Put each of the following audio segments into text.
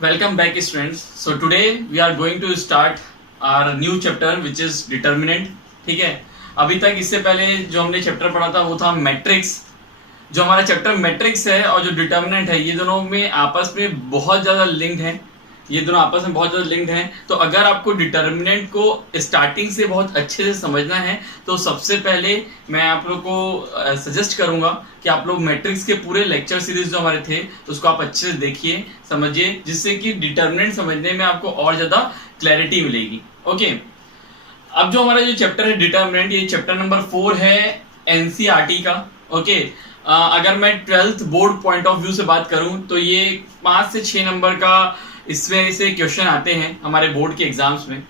Welcome back students. So today we are going to start our new chapter which is determinant. ठीक है, अभी तक इससे पहले जो हमने चैप्टर पढ़ा था वो था मैट्रिक्स. जो हमारा चैप्टर मैट्रिक्स है और जो डिटर्मिनेंट है ये दोनों में आपस में बहुत ज़्यादा लिंक्ड हैं. ये दोनों आपस में बहुत ज़्यादा लिंक्ड हैं. तो अगर आपको डिटर्मिनेंट को स्टार्टिंग से बहुत अच्छे से समझना है तो सबसे पहले मैं आप लोग को सजेस्ट करूंगा कि आप लोग मैट्रिक्स के पूरे लेक्चर सीरीज जो हमारे थे उसको आप अच्छे से देखिए, समझिए, जिससे कि डिटर्मिनेंट समझने में आपको और ज़्यादा क्लैरिटी मिलेगी. ओके, अब जो हमारा जो चैप्टर है डिटर्मिनेंट, ये चैप्टर नंबर 4 है एनसीईआरटी का. ओके, अगर मैं 12th board point of view से बात करूं तो ये 5 से 6 नंबर का इसमें से क्वेश्चन आते हैं हमारे बोर्ड के एग्जाम्स में.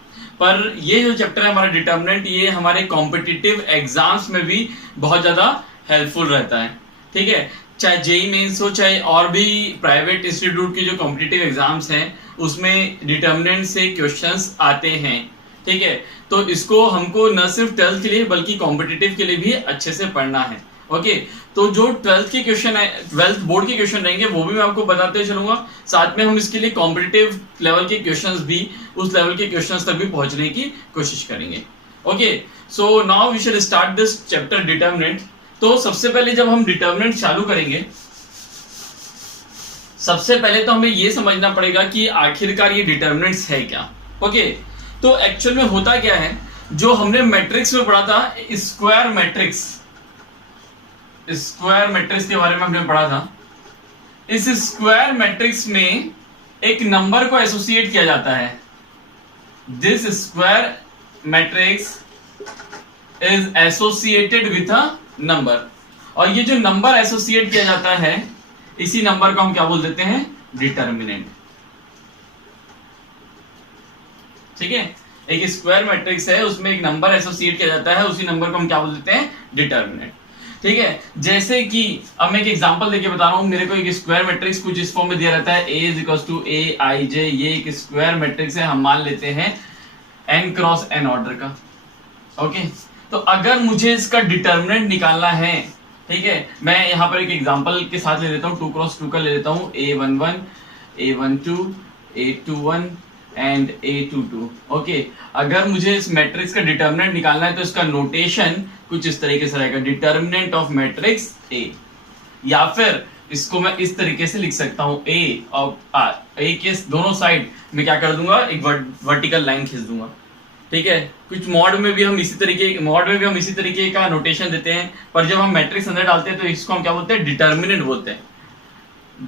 पर ये जो चैप्टर है हमारा डिटर्मिनेंट, ये हमारे कॉम्पिटिटिव एग्जाम्स में भी बहुत ज़्यादा हेल्पफुल रहता है. ठीक है, चाहे जेई मेंस हो चाहे और भी प्राइवेट इंस्टीट्यूट के जो कॉम्पिटिटिव एग्जाम्स हैं उसमें डिटर्मिनेंट से क्वेश्चंस आते हैं. ठीक है, तो इसको हमको न सिर्फ 12th के लिए बल्कि कॉम्पिटिटिव के लिए भी अच्छे से पढ़ना है. ओके, तो जो 12th के क्वेश्चन है, 12th बोर्ड के क्वेश्चन रहेंगे वो भी मैं आपको बताते चलूंगा. साथ में हम इसके लिए कॉम्पिटिटिव लेवल के क्वेश्चंस भी, उस लेवल के क्वेश्चंस तक भी पहुंचने की कोशिश करेंगे. Okay, so now we shall start this chapter determinant. तो सबसे पहले जब हम डिटर्मिनेंट चालू करेंगे, सबसे पहले तो हमें ये समझना पड़ेगा कि आखिरकार ये डिटर्मिनेंट्स है क्या. ओके, तो एक्चुअल में होता क्या है, जो हमने मैट्रिक्स में पढ़ा था स्क्वायर मैट्रिक्स, स्क्वायर मैट्रिक्स के बारे में हमने पढ़ा था. इस स्क्वायर मैट्रिक्स में एक नंबर को एसोसिएट किया जाता है. This square matrix is associated with a number, और ये जो नंबर एसोसिएट किया जाता है इसी नंबर को हम क्या बोल देते हैं, डिटर्मिनेंट. ठीक है, एक स्क्वायर मैट्रिक्स है उसमें एक नंबर एसोसिएट किया जाता है, उसी नंबर को हम क्या बोल देते हैं, डिटर्मिनेंट. ठीक है, जैसे कि अब मैं एक एग्जांपल देके बता रहा हूं. मेरे को एक स्क्वायर मैट्रिक्स कुछ इस फॉर्म में दिया रहता है, a = aij. ये एक स्क्वायर मैट्रिक्स है, हम मान लेते हैं n क्रॉस n ऑर्डर का. ओके, तो अगर मुझे इसका डिटर्मिनेंट निकालना है, ठीक है, मैं यहाँ पर एक एग्जांपल के साथ ले लेता हूँ, 2 क्रॉस 2 का ले लेता हूँ, a11 a12 a21 and a22. Okay, अगर मुझे इस मैट्रिक्स का डिटर्मिनेंट निकालना है तो इसका नोटेशन कुछ इस तरीके से रहेगा, डिटर्मिनेंट ऑफ मैट्रिक्स A. या फिर इसको मैं इस तरीके से लिख सकता हूं, A और A के दोनों साइड में क्या कर दूंगा, एक वर्टिकल लाइन खींच दूंगा. ठीक है, कुछ मॉड में भी हम इसी तरीके का नोटेशन देते हैं, पर जब हम मैट्रिक्स अंदर डालते हैं तो इसको हम क्या बोलते हैं, डिटर्मिनेंट बोलते हैं.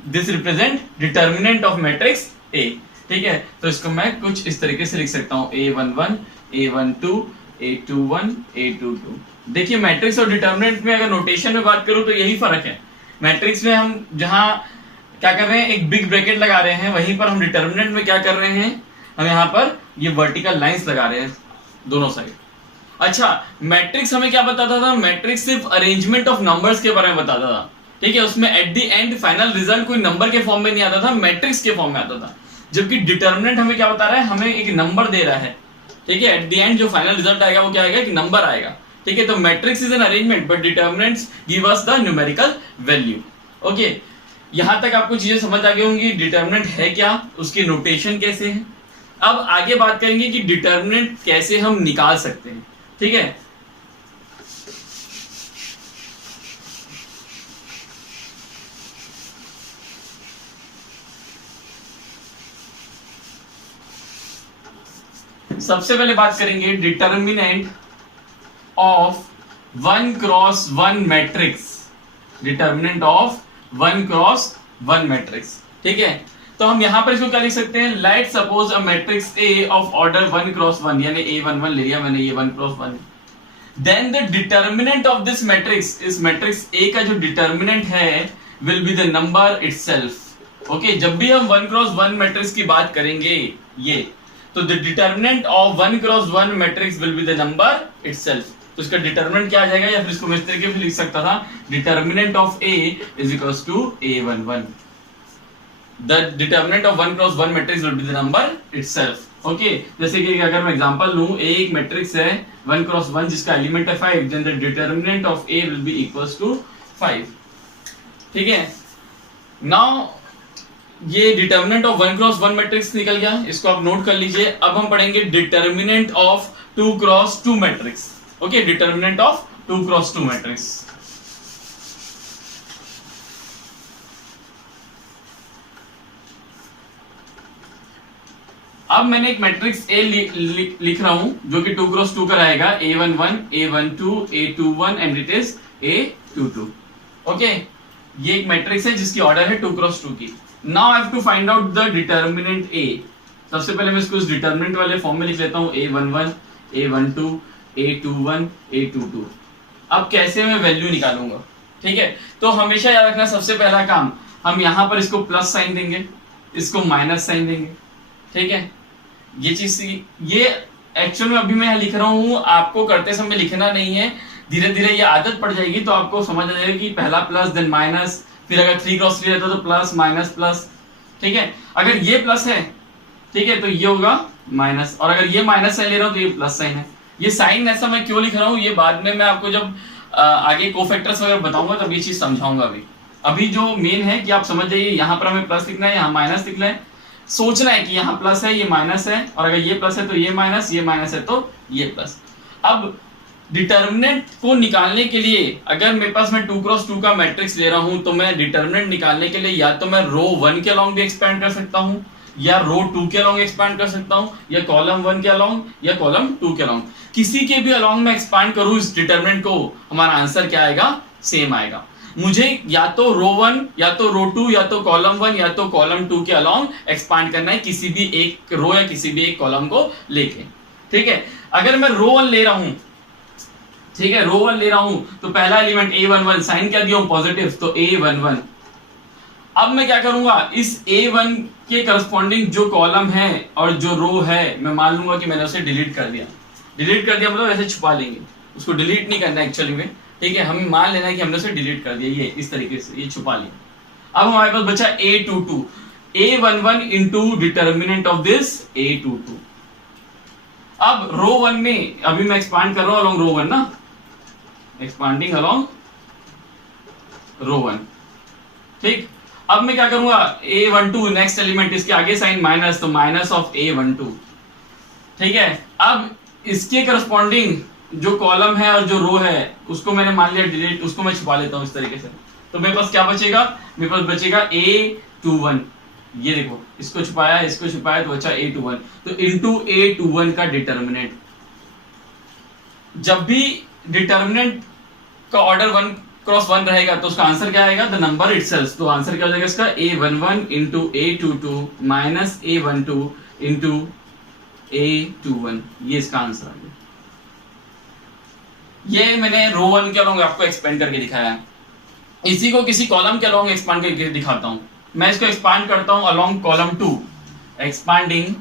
This represent determinant of matrix A. ठीक है, तो इसको मैं कुछ इस तरीके से लिख सकता हूं, a11 a12 a21 a22. देखिए, मैट्रिक्स और डिटर्मिनेंट में अगर नोटेशन में बात करूं तो यही फर्क है. मैट्रिक्स में हम जहां क्या कर रहे हैं, एक बिग ब्रैकेट लगा रहे हैं, वहीं पर हम डिटर्मिनेंट में क्या कर रहे हैं, हम यहाँ पर ये वर्टिकल लाइंस लगा रहे हैं दोनों साइड. अच्छा, मैट्रिक्स हमें क्या बताता था, मैट्रिक्स सिर्फ अरेंजमेंट ऑफ नंबर्स के बारे में बताता था. ठीक है, उसमें at the end final result कोई नंबर के फॉर्म में नहीं आता था, मैट्रिक्स के फॉर्म में आता था. जबकि डिटर्मिनेंट हमें क्या बता रहा है, हमें एक नंबर दे रहा है. ठीक है, एट द एंड जो फाइनल रिजल्ट आएगा वो क्या आएगा, एक नंबर आएगा. ठीक है, तो matrix is an arrangement but determinants give us the numerical value. Okay, यहां तक आपको चीजें समझ आ गई होंगी, डिटर्मिनेंट है क्या, उसके नोटेशन कैसे है. अब आगे बात करेंगे कि डिटर्मिनेंट कैसे हम निकाल सकते हैं. ठीक है, सबसे पहले बात करेंगे determinant of 1 cross 1 matrix. Determinant of 1 cross 1 matrix. ठीक है, तो हम यहां पर इसको क्या लिख सकते हैं, let suppose a matrix A of order 1 cross 1, यानी a11 ले लिया मैंने, ये 1 cross 1. Then the determinant of this matrix, इस मैट्रिक्स A का जो डिटर्मिनेंट है will be the number itself. Okay, जब भी हम 1 क्रॉस 1 मैट्रिक्स की बात करेंगे ये, तो the determinant of 1 cross 1 matrix will be the number itself. तो इसका डिटर्मिनेंट क्या आ जाएगा, या फिर इसको मैं इस तरीके से लिख सकता था, determinant of A is equals to a11. The determinant of 1 cross 1 matrix will be the number itself. Okay, जैसे कि अगर मैं एग्जांपल लूं, A एक मैट्रिक्स है 1 क्रॉस 1 जिसका एलिमेंट है 5, then the determinant of A will be equals to 5. ठीक है, नाउ ये डिटर्मिनेंट ऑफ 1 क्रॉस 1 मैट्रिक्स निकल गया, इसको आप नोट कर लीजिए। अब हम पढ़ेंगे determinant of 2 cross 2 matrix. Okay, determinant of 2 cross 2 matrix. अब मैंने एक मैट्रिक्स ए लिख रहा हूं जो कि 2 क्रॉस 2 का रहेगा, A11, A12, A21 and it is A22। Okay, ये एक मैट्रिक्स है जिसकी ऑर्डर है 2 क्रॉस 2 की। Now I have to find out the determinant A. सबसे पहले मैं इसको इस डिटर्मिनेंट वाले फॉर्म में लिख लेता हूं, A11, A12, A21, A22। अब कैसे मैं वैल्यू निकालूंगा, ठीक है। तो हमेशा याद रखना, सबसे पहला काम हम यहां पर इसको प्लस साइन देंगे, इसको माइनस साइन देंगे, ठीक है। ये चीज, ये एक्चुअल में अभी मैं लिख रहा हूं, आपको करते समय लिखना नहीं है, धीरे धीरे ये आदत पड़ जाएगी तो आपको समझ आ जाएगा कि पहला प्लस देन माइनस, फिर अगर 3 क्रॉस 3 रहता तो प्लस माइनस प्लस, ठीक है। अगर ये प्लस है, ठीक है, तो ये होगा माइनस, और अगर ये माइनस साइन ले रहा हूं तो ये प्लस साइन है। ये साइन ऐसा मैं क्यों लिख रहा हूं, ये बाद में मैं आपको जब आगे कोफैक्टर्स वगैरह बताऊंगा तब ये चीज समझाऊंगा। अभी जो मेन है कि आप समझ जाइए, यहाँ पर हमें प्लस लिखना है, यहाँ माइनस लिखना है, सोचना है कि यहाँ प्लस है, ये माइनस है, और अगर ये प्लस है तो ये माइनस है तो ये प्लस। अब डिटर्मिनेंट को निकालने के लिए अगर मेरे पास मैं 2 क्रॉस 2 का मैट्रिक्स ले रहा हूं तो मैं डिटर्मिनेंट निकालने के लिए या तो मैं रो 1 के अलोंग भी एक्सपेंड कर सकता हूं, या रो 2 के अलोंग एक्सपेंड कर सकता हूं, या कॉलम 1 के अलोंग, या कॉलम 2 के अलोंग। किसी के भी अलोंग में एक्सपांड करूं इस डिटर्मिनेंट को, हमारा आंसर क्या आएगा, सेम आएगा। मुझे या तो रो 1, या तो रो 2, या तो कॉलम 1, या तो कॉलम 2 के अलोंग एक्सपांड करना है, किसी भी एक रो या किसी भी एक कॉलम को लेके, ठीक है। अगर मैं रो 1 ले रहा हूं, ठीक है, रो 1 ले रहा हूं तो पहला एलिमेंट A11, साइन क्या दिया हूं, पॉजिटिव, तो A11। अब मैं क्या करूंगा, इस A1 के करस्पॉन्डिंग जो कॉलम है और जो रो है, मैं मान लूंगा कि मैंने उसे डिलीट कर दिया। डिलीट कर दिया मतलब ऐसे छुपा लेंगे, उसको डिलीट नहीं करना एक्चुअली में, ठीक है। हमें मान लेना है कि हमने उसे डिलीट कर दिया, ये इस तरीके से ये छुपा लिया। अब हमारे पास बचा A22, A11 into determinant of this A22। अब रो 1 में अभी मैं एक्सपांड कर रहा हूं अलोंग रो 1 ना, एक्सपांडिंग अलोंग रो 1, ठीक। अब मैं क्या करूंगा, A12 नेक्स्ट एलिमेंट, इसके आगे साइन माइनस, तो माइनस ऑफ A12, ठीक है। अब इसके करस्पॉन्डिंग जो कॉलम है और जो रो है उसको मैंने मान लिया डिलीट, उसको मैं छुपा लेता हूं इस तरीके से। तो मेरे पास क्या बचेगा, मेरे पास बचेगा A21, ये देखो, इसको छुपाया, इसको छुपाया, तो बचा A21। तो इंटू A21 का डिटर्मिनेंट। जब भी डिटर्मिनेंट का ऑर्डर 1 क्रॉस 1 रहेगा तो उसका आंसर क्या आएगा, द नंबर इटसेल्फ। तो आंसर क्या हो जाएगा इसका, A11 into A22 minus A12 into A21, ये इसका आंसर आ गया। ये मैंने रो 1 के अलोंग आपको एक्सपेंड करके दिखाया है। इसी को किसी कॉलम के अलोंग एक्सपांड करके दिखाता हूं। मैं इसको एक्सपांड करता हूं along column 2, expanding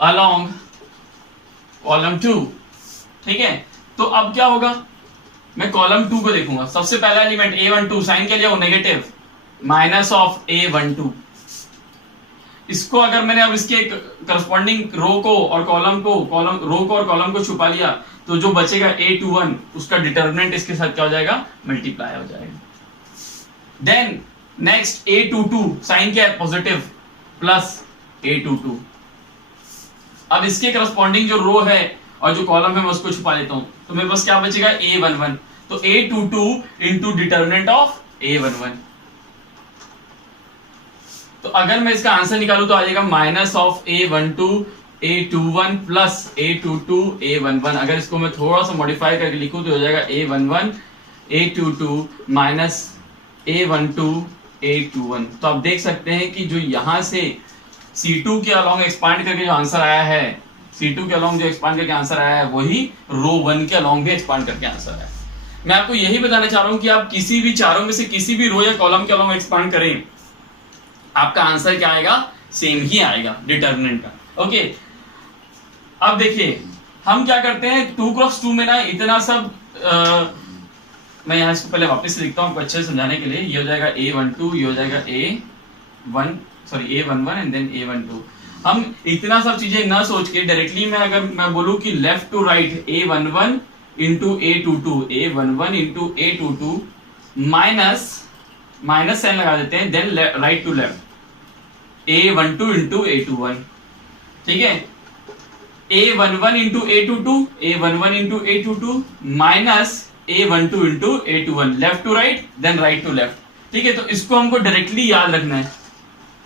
along column 2, ठीक है। तो अब क्या होगा, मैं कॉलम 2 को देखूंगा। सबसे पहला एलिमेंट A12, साइन के लिए वो नेगेटिव, माइनस ऑफ A12। इसको अगर मैंने अब इसके करस्पॉन्डिंग रो को और कॉलम को, रो को और कॉलम को छुपा लिया, तो जो बचेगा A21, उसका डिटर्मिनेंट इसके साथ क्या हो जाएगा, मल्टीप्लाई हो जाएगा। देन नेक्स्ट A22, साइन क्या है, पॉजिटिव, प्लस A22। अब इसके करस्पॉन्डिंग जो रो है और जो कॉलम है मैं उसको छुपा लेता हूं, तो मेरे पास क्या बचेगा, A11। तो A22 into determinant of A11। तो अगर मैं इसका आंसर निकालूं तो आ जाएगा minus of A12 A21 plus A22 A11। अगर इसको मैं थोड़ा सा मॉडिफाई करके लिखूं तो हो जाएगा A11 A22 minus A12 A21। तो आप देख सकते हैं कि जो यहां से C2 के अलोंग एक्सपांड करके जो आंसर आया है, C2 के अलोंग जो एक्सपांड करके आंसर आया है, वही रो 1 के अलोंग भी एक्सपांड करके आंसर आया है। मैं आपको यही बताना चाह रहा हूं कि आप किसी भी चारों में से किसी भी रो या कॉलम के अलोंग एक्सपांड करें, आपका आंसर क्या आएगा, सेम ही आएगा डिटर्मिनेंट का। ओके, अब देखिए हम क्या करते हैं, 2 क्रॉस 2 में ना इतना सब मैं यहां इसको पहले वापस से लिखता हूं आपको अच्छे से समझाने के लिए। ये हो जाएगा A12, ये हो जाएगा A11 एंड देन A12। हम इतना सब चीजें ना सोच के डायरेक्टली मैं अगर मैं बोलूं कि left to right A11 into A22 A11 into A22 minus minus sign लगा देते हैं, then right to left, A12 into A21, ठीक है, A11 into A22, A11 into A22 minus A12 into A21, left to right then right to left, ठीक है। तो इसको हमको डायरेक्टली याद रखना है,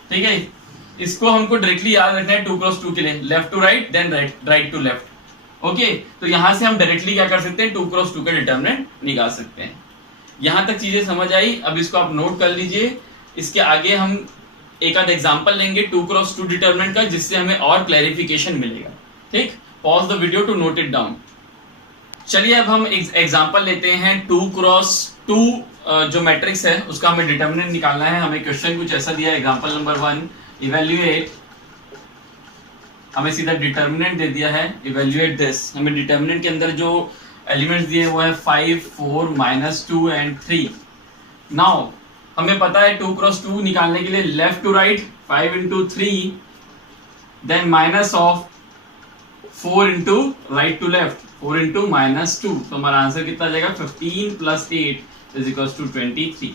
ठीक है, इसको हमको डायरेक्टली याद रखना है 2 क्रॉस 2 के लिए, left to right then right to left, okay. तो यहां से हम डायरेक्टली क्या कर सकते हैं, 2 क्रॉस 2 का डिटरमिनेंट निकाल सकते हैं। यहां तक चीजें समझ आई, अब इसको आप नोट कर लीजिए। इसके आगे हम एक आध एग्जांपल लेंगे 2 क्रॉस 2 डिटरमिनेंट का, जिससे हमें और क्लैरिफिकेशन मिलेगा, ठीक। Pause the video to note it down. चलिए अब हम एग्जांपल लेते हैं 2 क्रॉस 2 जो मैट्रिक्स है उसका हमें डिटरमिनेंट निकालना है। हमें क्वेश्चन कुछ ऐसा दिया है, एग्जांपल नंबर 1, इवैल्यूएट, हमें सीधा डिटरमिनेंट दे दिया है, इवैल्यूएट दिस। हमें डिटरमिनेंट के अंदर जो एलिमेंट्स दिए हैं वो है 5, 4, -2 एंड 3। नाउ हमें पता है 2 क्रॉस 2 निकालने के लिए left to right 5 into 3, then minus of 4 into right to left 4 into -2, तो हमारा आंसर कितना आ जाएगा 15 + 8 इज इक्वल टू 23।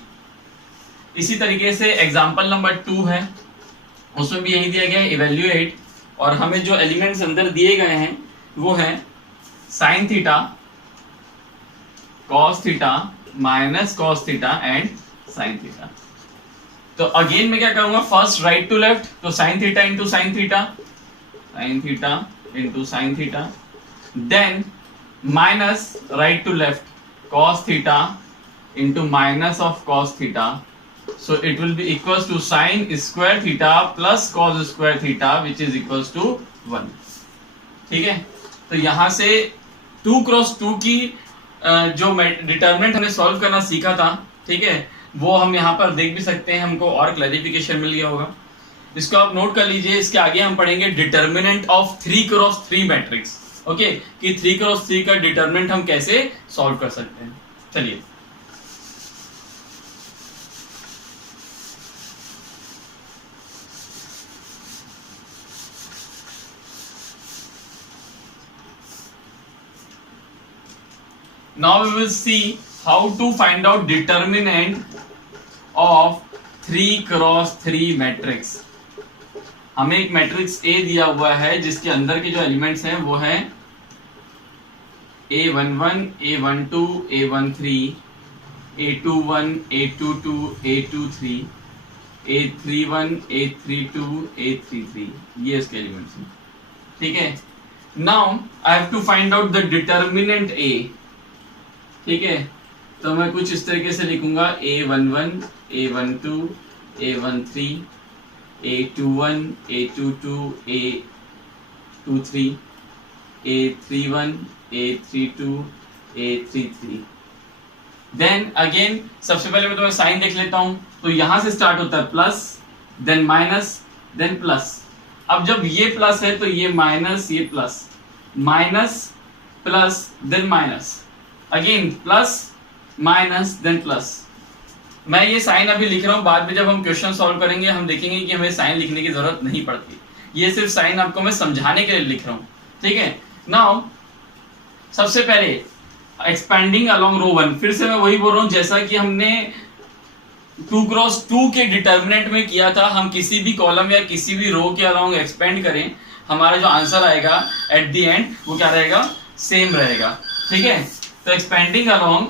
इसी तरीके से एग्जांपल नंबर 2 है, उसमें भी यही दिया गया है, इवैल्यूएट, और हमें जो एलिमेंट्स अंदर दिए गए हैं वो है sin theta, cos theta, minus cos theta and sin theta. तो अगेन मैं क्या करूंगा, फर्स्ट राइट टू लेफ्ट, तो sin theta into sin theta, sin theta into sin theta, then minus right to left cos theta into minus of cos theta, so it will be equals to sin square theta plus cos square theta which is equals to 1, ठीक है। तो यहां से 2 cross 2 की जो determinant हमने solve करना सीखा था, ठीक है, वो हम यहाँ पर देख भी सकते हैं, हमको और क्लैरिफिकेशन मिल गया होगा। इसको आप नोट कर लीजिए। इसके आगे हम पढ़ेंगे determinant of 3 cross 3 matrix, okay, कि 3 क्रॉस 3 का डिटरमिनेंट हम कैसे सॉल्व कर सकते हैं। चलिए now we will see how to find out determinant of 3 cross 3 matrix। हमें एक मैट्रिक्स A दिया हुआ है जिसके अंदर के जो एलिमेंट्स हैं वो है A11, A12, A13, A21, A22, A23, A31, A32, A33, ये इसके एलिमेंट्स हैं, ठीक है। now I have to find out the determinant A, ठीक है। तो मैं कुछ इस तरीके से लिखूंगा A11, A12, A13, A21, A22, A23, A31, A32, A33। Then again सबसे पहले मैं तुम्हें साइन देख लेता हूं। तो यहां से स्टार्ट होता है plus, then minus, then plus. अब जब ये प्लस है तो ये माइनस, ये plus, minus plus then minus, again plus minus then plus. मैं ये साइन अभी लिख रहा हूं, बाद में जब हम क्वेश्चन सॉल्व करेंगे हम देखेंगे कि हमें साइन लिखने की जरूरत नहीं पड़ती। ये सिर्फ साइन आपको मैं समझाने के लिए लिख रहा हूं, ठीक है। नाउ सबसे पहले एक्सपेंडिंग अलोंग रो 1, फिर से मैं वही बोल रहा हूं जैसा कि हमने 2 क्रॉस 2 के डिटरमिनेंट में किया था। हम किसी भी कॉलम या किसी भी रो के अलोंग एक्सपेंड करें, हमारा जो आंसर आएगा एट द एंड वो क्या रहेगा, सेम रहेगा, ठीक है। तो एक्सपेंडिंग अलोंग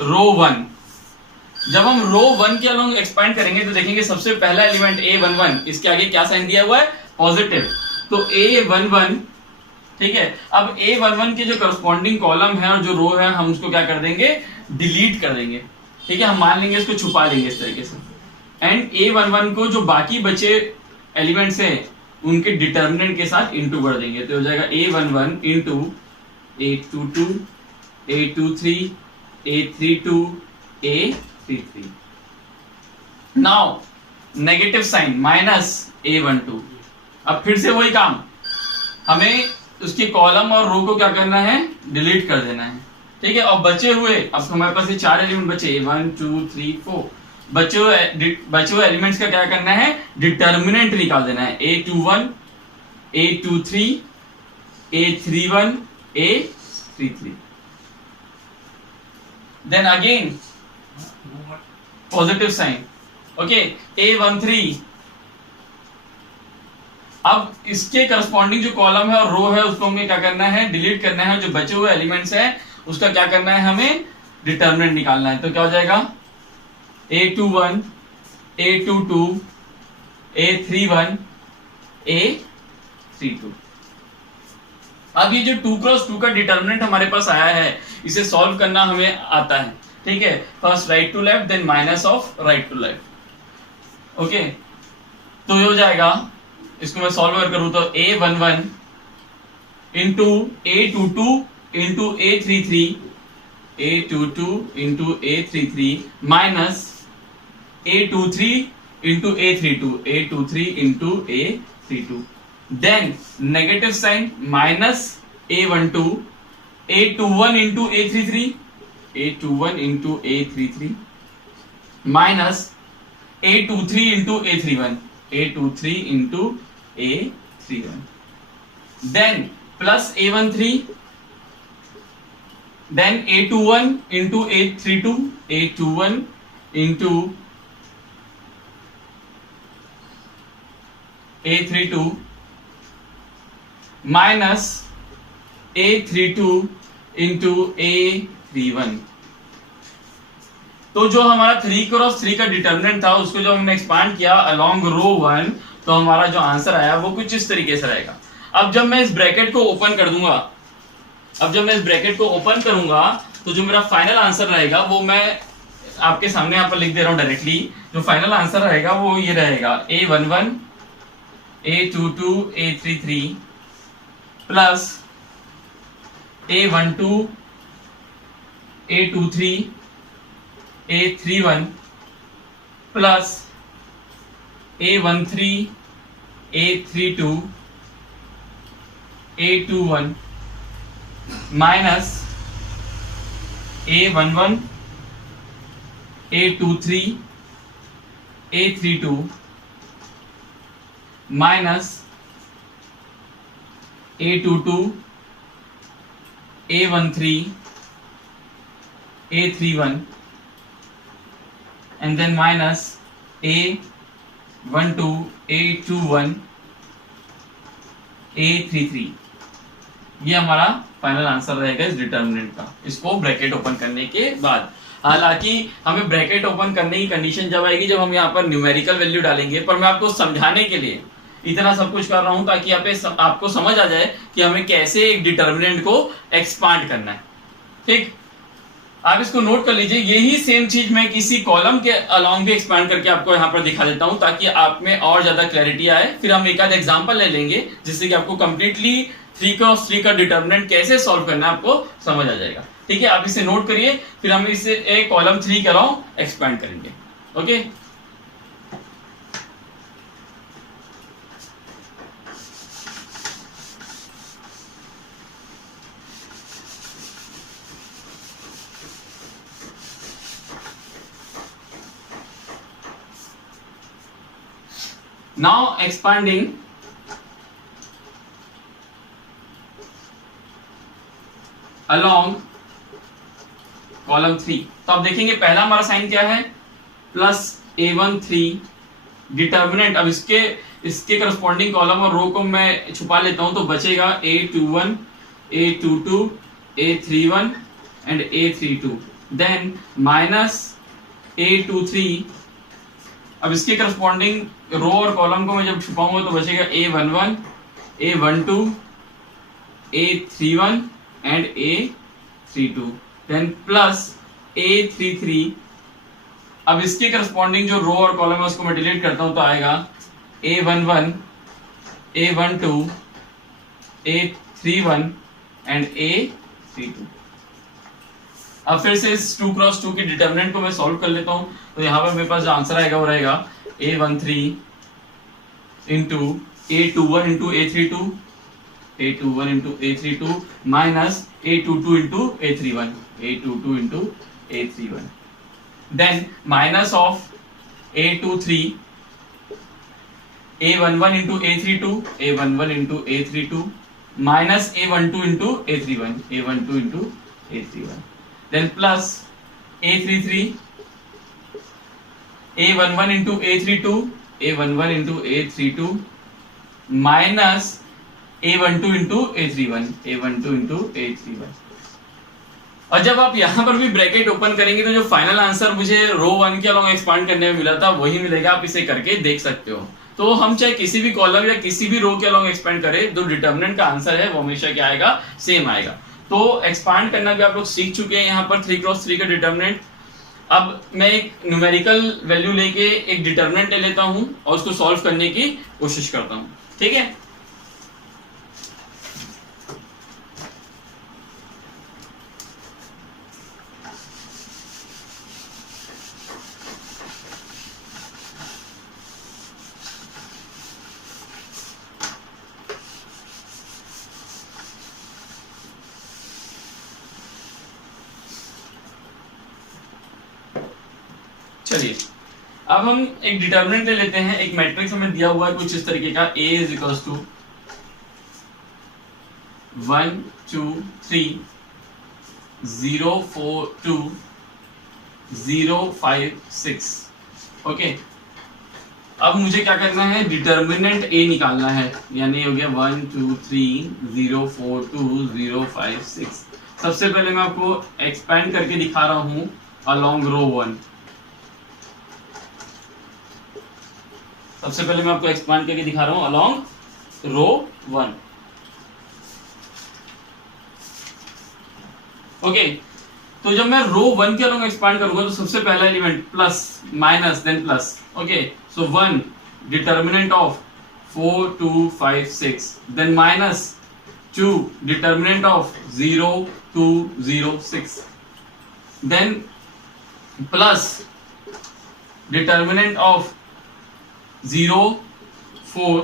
रो 1, जब हम रो 1 के अलोंग एक्सपेंड करेंगे तो देखेंगे सबसे पहला एलिमेंट A11, इसके आगे क्या साइन दिया हुआ है, पॉजिटिव, तो A11, ठीक है। अब A11 के जो करस्पॉन्डिंग कॉलम है और जो रो है हम उसको क्या कर देंगे, डिलीट कर देंगे, ठीक है। हम मान लेंगे इसको छुपा लेंगे इस तरीके से, एंड A11 को जो बाकी बचे एलिमेंट्स हैं उनके डिटरमिनेंट के साथ इंटू कर देंगे, तो हो जाएगा A11 into A22, A23, A32, A33। Now negative sign minus A12। अब फिर से वही काम, हमें उसके कॉलम और रो को क्या करना है, डिलीट कर देना है, ठीक है। और बचे हुए, अब हमारे पास ये 4 एलिमेंट बचे, 1 2 3 4, बचे हुए एलिमेंट्स का क्या करना है, डिटरमिनेंट निकाल देना है। A21, A23, A31, A33। Then again positive sign, okay, A13। अब इसके करस्पॉन्डिंग जो कॉलम है और रो है उसको हमें क्या करना है, डिलीट करना है। जो बचे हुए एलिमेंट्स है उसका क्या करना है, हमें डिटर्मिनेंट निकालना है। तो क्या हो जाएगा, A21, A22, A31, A32। अब ये जो 2 क्रॉस 2 का डिटर्मिनेंट हमारे पास आया है, इसे सॉल्व करना हमें आता है, ठीक है। First right to left, then minus of right to left, okay. तो ये हो जाएगा, इसको मैं सॉल्व अगर करूं तो A11 into A22 into A33, A22 into A33 minus A23 into A32, A23 into A32, then negative sign minus A12, A21 into A33, A21 into A33 minus A23 into A31, A23 into A31, then plus A13, then A21 into A32, A21 into A32 minus A32 into A31। तो जो हमारा 3 cross 3 का determinant था उसको जो हमने expand किया along रो 1, तो हमारा जो आंसर आया वो कुछ इस तरीके से रहेगा। अब जब मैं इस ब्रैकेट को ओपन कर दूंगा, तो जो मेरा फाइनल आंसर रहेगा वो मैं आपके सामने यहाँ पर लिख दे रहा हूं डायरेक्टली। जो फाइनल आंसर रहेगा वो ये रहेगा, A11, A22, A33 plus A12, A23, A31 plus A13, A32, A21 minus A11, A23, A32 minus A22, A13, A31 and then minus A12, A21, A33। ये हमारा फाइनल आंसर रहेगा इस डिटर्मिनेंट का, इसको ब्रैकेट ओपन करने के बाद। हालांकि हमें ब्रैकेट ओपन करने की कंडीशन जब आएगी जब हम यहाँ पर न्यूमेरिकल वैल्यू डालेंगे, पर मैं आपको समझाने के लिए इतना सब कुछ कर रहा हूं ताकि आपको समझ आ जाए कि हमें कैसे एक डिटर्मिनेंट को एक्सपांड करना है, ठीक। आप इसको नोट कर लीजिए। यही सेम चीज मैं किसी कॉलम के अलोंग भी एक्सपांड करके आपको यहाँ पर दिखा देता हूं ताकि आप में और ज्यादा क्लैरिटी आए। फिर हम एक आध एग्जांपल ले लेंगे जिससे कि आपको कंप्लीटली 3 क्रॉस 3 का डिटर्मिनेंट कैसे सॉल्व करना है आपको समझ आ जाएगा, ठीक है। आप इसे नोट करिए, फिर हम इसे एक कॉलम 3 के अलोंग एक्सपांड करेंगे, okay. Now expanding along column 3, तो आप देखेंगे पहला हमारा साइन क्या है, प्लस A13 डिटर्मिनेंट। अब इसके करस्पॉन्डिंग कॉलम और रो को मैं छुपा लेता हूं तो बचेगा A21, A22, A31 and A32, then minus A23। अब इसके करस्पॉन्डिंग रो और कॉलम को मैं जब छुपाऊंगा तो बचेगा A11, A12, A31 and A32, then plus A33। अब इसके करस्पॉन्डिंग जो रो और कॉलम है उसको मैं डिलीट करता हूं तो आएगा A11, A12, A31 and A32। अब फिर से इस 2 क्रॉस 2 की डिटर्मिनेंट को मैं सॉल्व कर लेता हूं तो यहाँ पर मेरे पास जो आंसर आएगा वो रहेगा A13 into A21 into A32, A21 into A32 minus A22 into A31, A22 into A31, then minus of A23, A11 into A32, A11 into A32 minus A12 into A31, A12 into A31, then plus A33 A11 into A32, A11 into A32 minus A12 into A31, A12 into A31। और जब आप यहां पर भी bracket open करेंगे तो जो final answer मुझे रो 1 के अलोंग एक्सपांड करने में मिला था वही मिलेगा, आप इसे करके देख सकते हो। तो हम चाहे किसी भी कॉलम या किसी भी रो के अलोंग एक्सपेंड करें, जो डिटर्मिनेंट का आंसर है वो हमेशा क्या आएगा, सेम आएगा। तो एक्सपांड करना भी आप लोग सीख चुके हैं यहाँ पर 3x3 का डिटर्मिनेंट। अब मैं एक न्यूमेरिकल वैल्यू लेके एक डिटर्मिनेंट ले लेता हूं और उसको सॉल्व करने की कोशिश करता हूं, ठीक है। चलिए अब हम एक डिटर्मिनेंट ले लेते हैं। एक मैट्रिक्स हमें दिया हुआ है कुछ इस तरीके का, A is equals to 1 2 3 0 4 2 0 5 6। Okay, अब मुझे क्या करना है, डिटर्मिनेंट A निकालना है, यानी हो गया 1 2 3 0 4 2 0 5 6। सबसे पहले मैं आपको एक्सपेंड करके दिखा रहा हूं अलोंग रो 1। सबसे पहले मैं आपको एक्सपांड करके दिखा रहा हूं अलोंग रो 1। ओके, तो जब मैं रो 1 के अलोंग एक्सपांड करूंगा तो सबसे पहला element plus minus then plus. Okay, so 1 determinant of 4 2 5 6, then minus 2 determinant of 0 2 0 6, then plus determinant of 0 4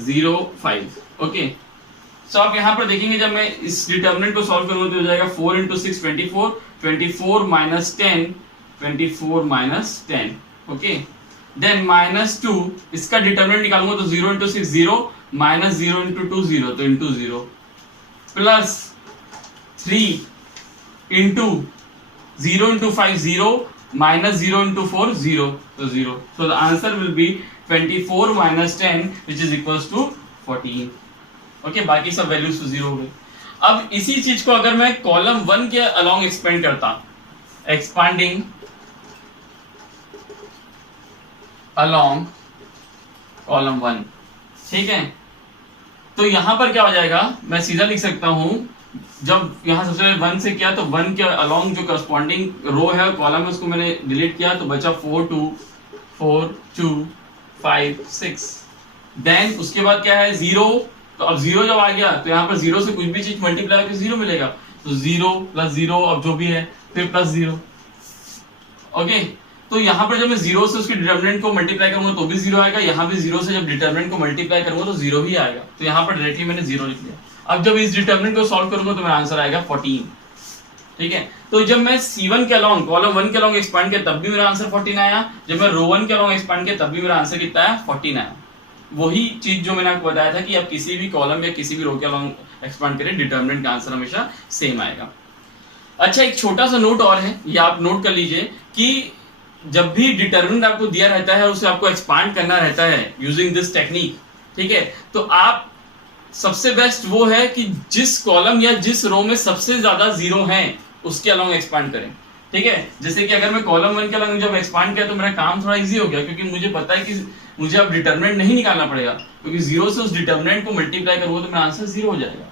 0 5। Okay, so आप यहां पर देखेंगे जब मैं इस डिटर्मिनेंट को सॉल्व करूंगा तो हो जाएगा 4 into 6 24, 24 minus 10, 24 minus 10। Okay, then minus 2, इसका डिटर्मिनेंट निकालूंगा तो 0 इंटू 6 0, माइनस 0 इंटू 2 0, तो into 0, plus 3 into 0 into 5 0, minus 0 into 4 0, so 0, so the answer will be 24 minus 10 which is equals to 14। okay, बाकी सब वैल्यूज तो 0 हो गए। अब इसी चीज को अगर मैं कॉलम 1 के अलोंग एक्सपेंड करता, एक्सपांडिंग अलोंग कॉलम 1, ठीक है, तो यहां पर क्या हो जाएगा, मैं सीधा लिख सकता हूं, जब यहां सबसे पहले 1 से किया तो 1 के अलोंग जो करस्पॉन्डिंग रो है कॉलम है उसको मैंने डिलीट किया तो बचा 4 2 4 2 5 6। देन उसके बाद क्या है 0, तो अब 0 जब आ गया तो यहाँ पर 0 से कुछ भी चीज मल्टीप्लाई करके 0 मिलेगा, तो 0 प्लस 0 अब जो भी है फिर प्लस 0। ओके, तो यहाँ पर जब मैं 0 से उसके डिटर्मिनेंट को मल्टीप्लाई करूंगा तो भी 0 आएगा, यहाँ भी 0 से जब डिटर्मिनेंट को मल्टीप्लाई करूंगा तो 0 ही आएगा, तो यहाँ पर डायरेक्टली मैंने 0 लिख लिया। अब जब इस डिटर्मिनेंट को सॉल्व करूंगा तो मेरा आंसर आएगा 14। ठीक है, तो जब मैं C1 के अलोंग कॉलम 1 के अलोंग एक्सपांड किया तब भी मेरा आंसर 14 आया, जब मैं रो 1 के अलोंग एक्सपांड किया तब भी मेरा आंसर कितना आया, 14 आया। वही चीज जो मैंने आपको बताया था कि आप किसी भी कॉलम या किसी भी रो के अलोंग एक्सपांड करें डिटर्मिनेंट का आंसर हमेशा सेम आएगा। अच्छा, एक छोटा सा नोट और है, ये आप नोट कर लीजिए कि जब भी डिटर्मिनेंट आपको दिया रहता है उसे आपको एक्सपांड करना रहता है यूजिंग दिस टेक्निक, ठीक है, तो आप सबसे बेस्ट वो है कि जिस कॉलम या जिस रो में सबसे ज्यादा 0 हैं उसके अलोंग एक्सपांड करें। ठीक है, जैसे कि अगर मैं कॉलम 1 के अलोंग जब एक्सपांड किया तो मेरा काम थोड़ा इजी हो गया, क्योंकि मुझे पता है कि मुझे अब डिटर्मिनेंट नहीं निकालना पड़ेगा, क्योंकि 0 से उस डिटर्मिनेंट को मल्टीप्लाई करूंगा तो मेरा आंसर 0 हो जाएगा।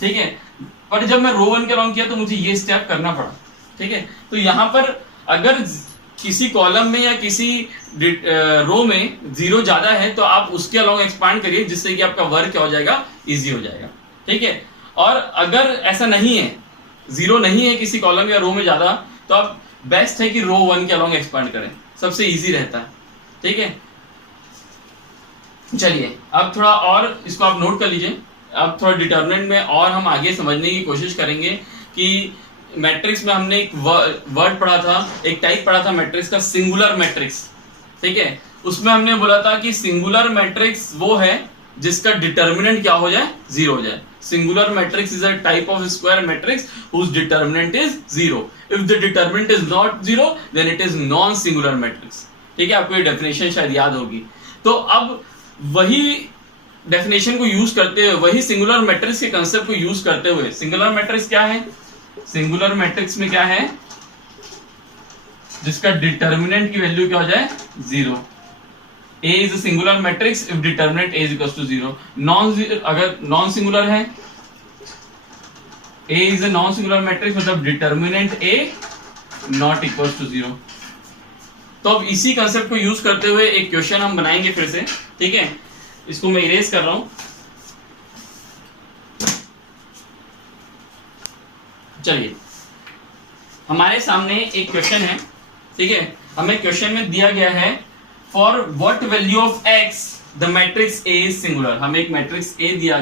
ठीक है, पर जब मैं रो 1 के अलोंग किया तो मुझे ये स्टेप करना पड़ा। ठीक है, तो यहाँ पर अगर किसी कॉलम में या किसी रो में 0 ज्यादा है तो आप उसके अलोंग एक्सपांड करिए, जिससे कि आपका वर्क क्या हो जाएगा, इजी हो जाएगा। ठीक है, और अगर ऐसा नहीं है, 0 नहीं है किसी कॉलम या रो में ज्यादा, तो आप बेस्ट है कि रो 1 के अलोंग एक्सपांड करें, सबसे इजी रहता है। ठीक है, चलिए अब थोड़ा और इसको आप नोट कर लीजिए। अब थोड़ा डिटर्मिनेंट में और हम आगे समझने की कोशिश करेंगे कि मैट्रिक्स में हमने एक वर्ड पढ़ा था, एक टाइप पढ़ा था मैट्रिक्स का, सिंगुलर मैट्रिक्स। ठीक है, उसमें हमने बोला था कि सिंगुलर मैट्रिक्स वो है जिसका डिटर्मिनेंट क्या हो जाए, 0 हो जाए। Singular matrix is a type of square matrix whose determinant is 0. If the determinant is not 0, then it is non-singular matrix. ठीक है, आपको ये डेफिनेशन शायद याद होगी। तो अब वही डेफिनेशन को यूज करते हुए, वही सिंगुलर मैट्रिक्स के कंसेप्ट को यूज करते हुए, सिंगुलर मैट्रिक्स क्या है? सिंगुलर मैट्रिक्स में क्या है? जिसका डिटर्मिनेंट की वैल्यू क्या हो जाए? 0. A is a singular matrix if determinant A is equals to 0. अगर नॉन सिंगुलर है, A is a non-singular matrix मतलब determinant A not equals to 0. तो अब इसी कंसेप्ट को यूज करते हुए एक क्वेश्चन हम बनाएंगे फिर से, ठीक है? इसको मैं इरेज कर रहा हूं। चलिए, हमारे सामने एक क्वेश्चन है, ठीक है? हमें क्वेश्चन में दिया गया है for what value of x the matrix A is singular. हमें एक मैट्रिक्स A दिया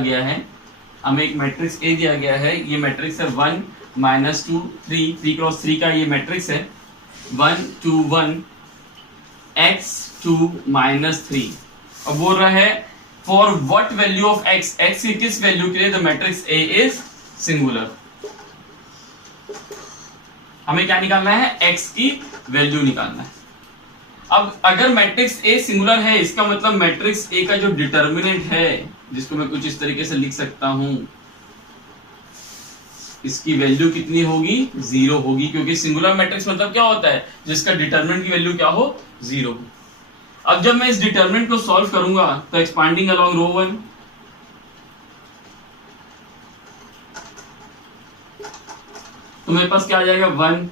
गया है, ये मैट्रिक्स है 1 -2 3 3 क्रॉस 3 का ये मैट्रिक्स है 1 2 1 x 2 -3। अब बोल रहा है for what value of x, x की किस वैल्यू के लिए the matrix A is singular. हमें क्या निकालना है? x की वैल्यू निकालना है। अब अगर मैट्रिक्स A सिंगुलर है, इसका मतलब मैट्रिक्स A का जो डिटर्मिनेंट है, जिसको मैं कुछ इस तरीके से लिख सकता हूं, इसकी वैल्यू कितनी होगी? 0 होगी, क्योंकि सिंगुलर मैट्रिक्स मतलब क्या होता है? जिसका डिटर्मिनेंट की वैल्यू क्या हो? 0। अब जब मैं इस डिटर्मिनेंट को सॉल्व करूंगा तो एक्सपांडिंग अलोंग रो 1, तो मेरे पास क्या आ जाएगा? 1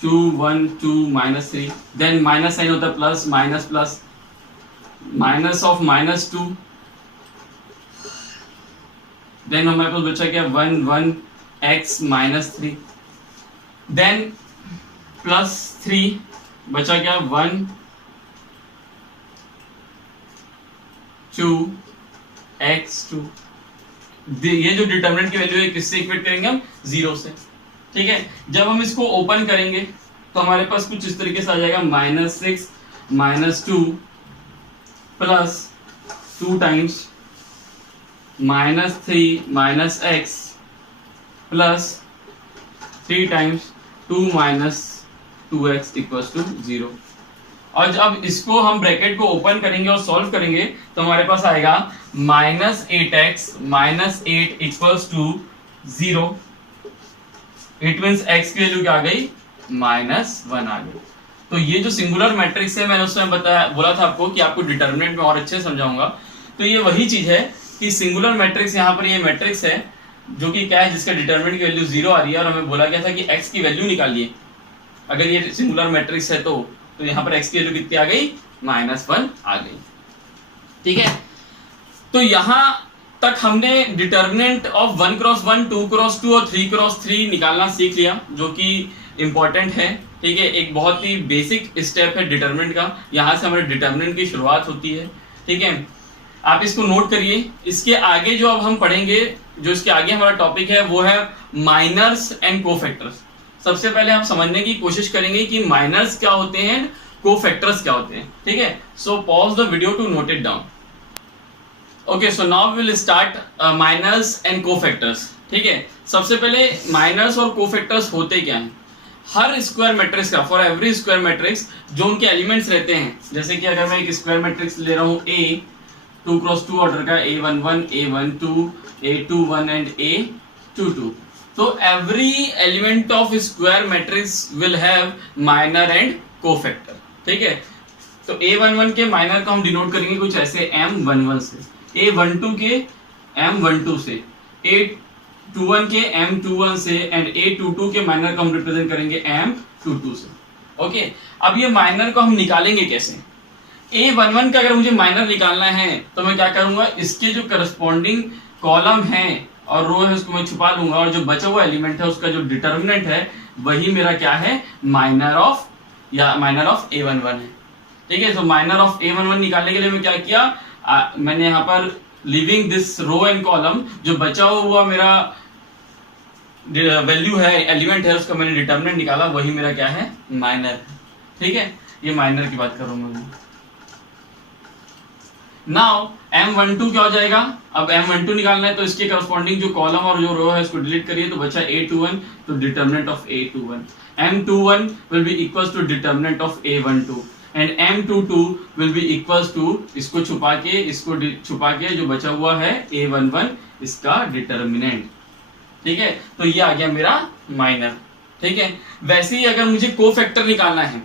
2 1 2 -3, देन माइनस साइन होता है plus minus plus minus of -2, then हमारे पास बचा क्या? 1 1 x -3, देन प्लस 3 बचा क्या? 1 2 x 2। ये जो डिटर्मिनेंट की वैल्यू है किससे इक्वेट करेंगे हम? 0 से, ठीक है? जब हम इसको ओपन करेंगे तो हमारे पास कुछ इस तरीके से आ जाएगा -6 -2 plus 2 times -3 -x plus 3 times 2 -2x equals to 0। और जब इसको हम ब्रैकेट को ओपन करेंगे और सॉल्व करेंगे तो हमारे पास आएगा -8x -8 equals to 0। It means x की वैल्यू क्या आ गई? -1 आ गई। तो ये जो सिंगुलर मैट्रिक्स है, मैंने उसमें बोला था आपको कि आपको डिटर्मिनेंट में और अच्छे समझाऊंगा। तो ये वही चीज है कि सिंगुलर मैट्रिक्स, यहाँ पर ये मैट्रिक्स है जो कि क्या है? जिसका डिटर्मिनेंट की वैल्यू 0 आ रही है, और हमें बोला गया था कि x की वैल्यू निकालिए। अगर ये सिंगुलर मैट्रिक्स है तो यहाँ पर x की वैल्यू कितनी आ गई? -1 आ गई, ठीक है? तो यहाँ तक हमने डिटर्मिनेंट ऑफ 1 क्रॉस 1 2 क्रॉस 2 और 3 क्रॉस 3 निकालना सीख लिया, जो कि इंपॉर्टेंट है, ठीक है? एक बहुत ही बेसिक स्टेप है डिटर्मिनेंट का। यहाँ से हमारे डिटर्मिनेंट की शुरुआत होती है, ठीक है? आप इसको नोट करिए। इसके आगे जो अब हम पढ़ेंगे, जो इसके आगे हमारा टॉपिक है, वो है माइनर्स एंड कोफैक्टर्स। सबसे पहले हम समझने की कोशिश करेंगे कि माइनर्स क्या होते हैं, कोफैक्टर्स क्या होते हैं, ठीक है? So pause the video to note it down. Okay, so now we will start minors and cofactors, ठीक है? सबसे पहले माइनर्स और कोफैक्टर्स होते क्या हैं? हर स्क्वायर मैट्रिक्स का, फॉर एवरी स्क्वायर मैट्रिक्स जो उनके एलिमेंट्स रहते हैं, जैसे कि अगर मैं एक स्क्वायर मैट्रिक्स ले रहा हूँ A 2 क्रॉस 2 ऑर्डर का, A11 A12 A21 and A22, तो every element of square matrix will have minor and cofactor, ठीक है? तो A11 के माइनर को हम डिनोट करेंगे कुछ ऐसे M11 से, A12 के M12 से, A21 के M21 से, एंड A22 के माइनर को हम रिप्रेजेंट करेंगे M22 से। ओके, अब ये माइनर को हम निकालेंगे कैसे? A11 का अगर मुझे माइनर निकालना है तो मैं क्या करूंगा? इसके जो करस्पॉन्डिंग कॉलम है और रो है उसको मैं छुपा लूंगा, और जो बचा हुआ एलिमेंट है उसका जो डिटर्मिनेंट है वही मेरा क्या है? माइनर ऑफ A11 है, ठीक है? तो माइनर ऑफ A11 निकालने के लिए मैं क्या किया? मैंने यहाँ पर leaving this row and column, जो बचा हुआ मेरा वैल्यू है, एलिमेंट है, उसका मैंने डिटर्मिनेंट निकाला, वही मेरा क्या है? माइनर, ठीक है? ये माइनर की बात कर रहा हूँ मैं। नाउ M12 क्या हो जाएगा, अब M12 निकालना है तो इसके करस्पॉन्डिंग जो कॉलम और जो रो है उसको डिलीट करिए तो बचा A21, तो determinant of A21, M21 will be equals to determinant of A12 and M22 will be equals to, इसको छुपा के जो बचा हुआ है A11 इसका डिटर्मिनेंट। ठीक है, तो ये आ गया मेरा माइनर। ठीक है, वैसे ही अगर मुझे कोफैक्टर निकालना है,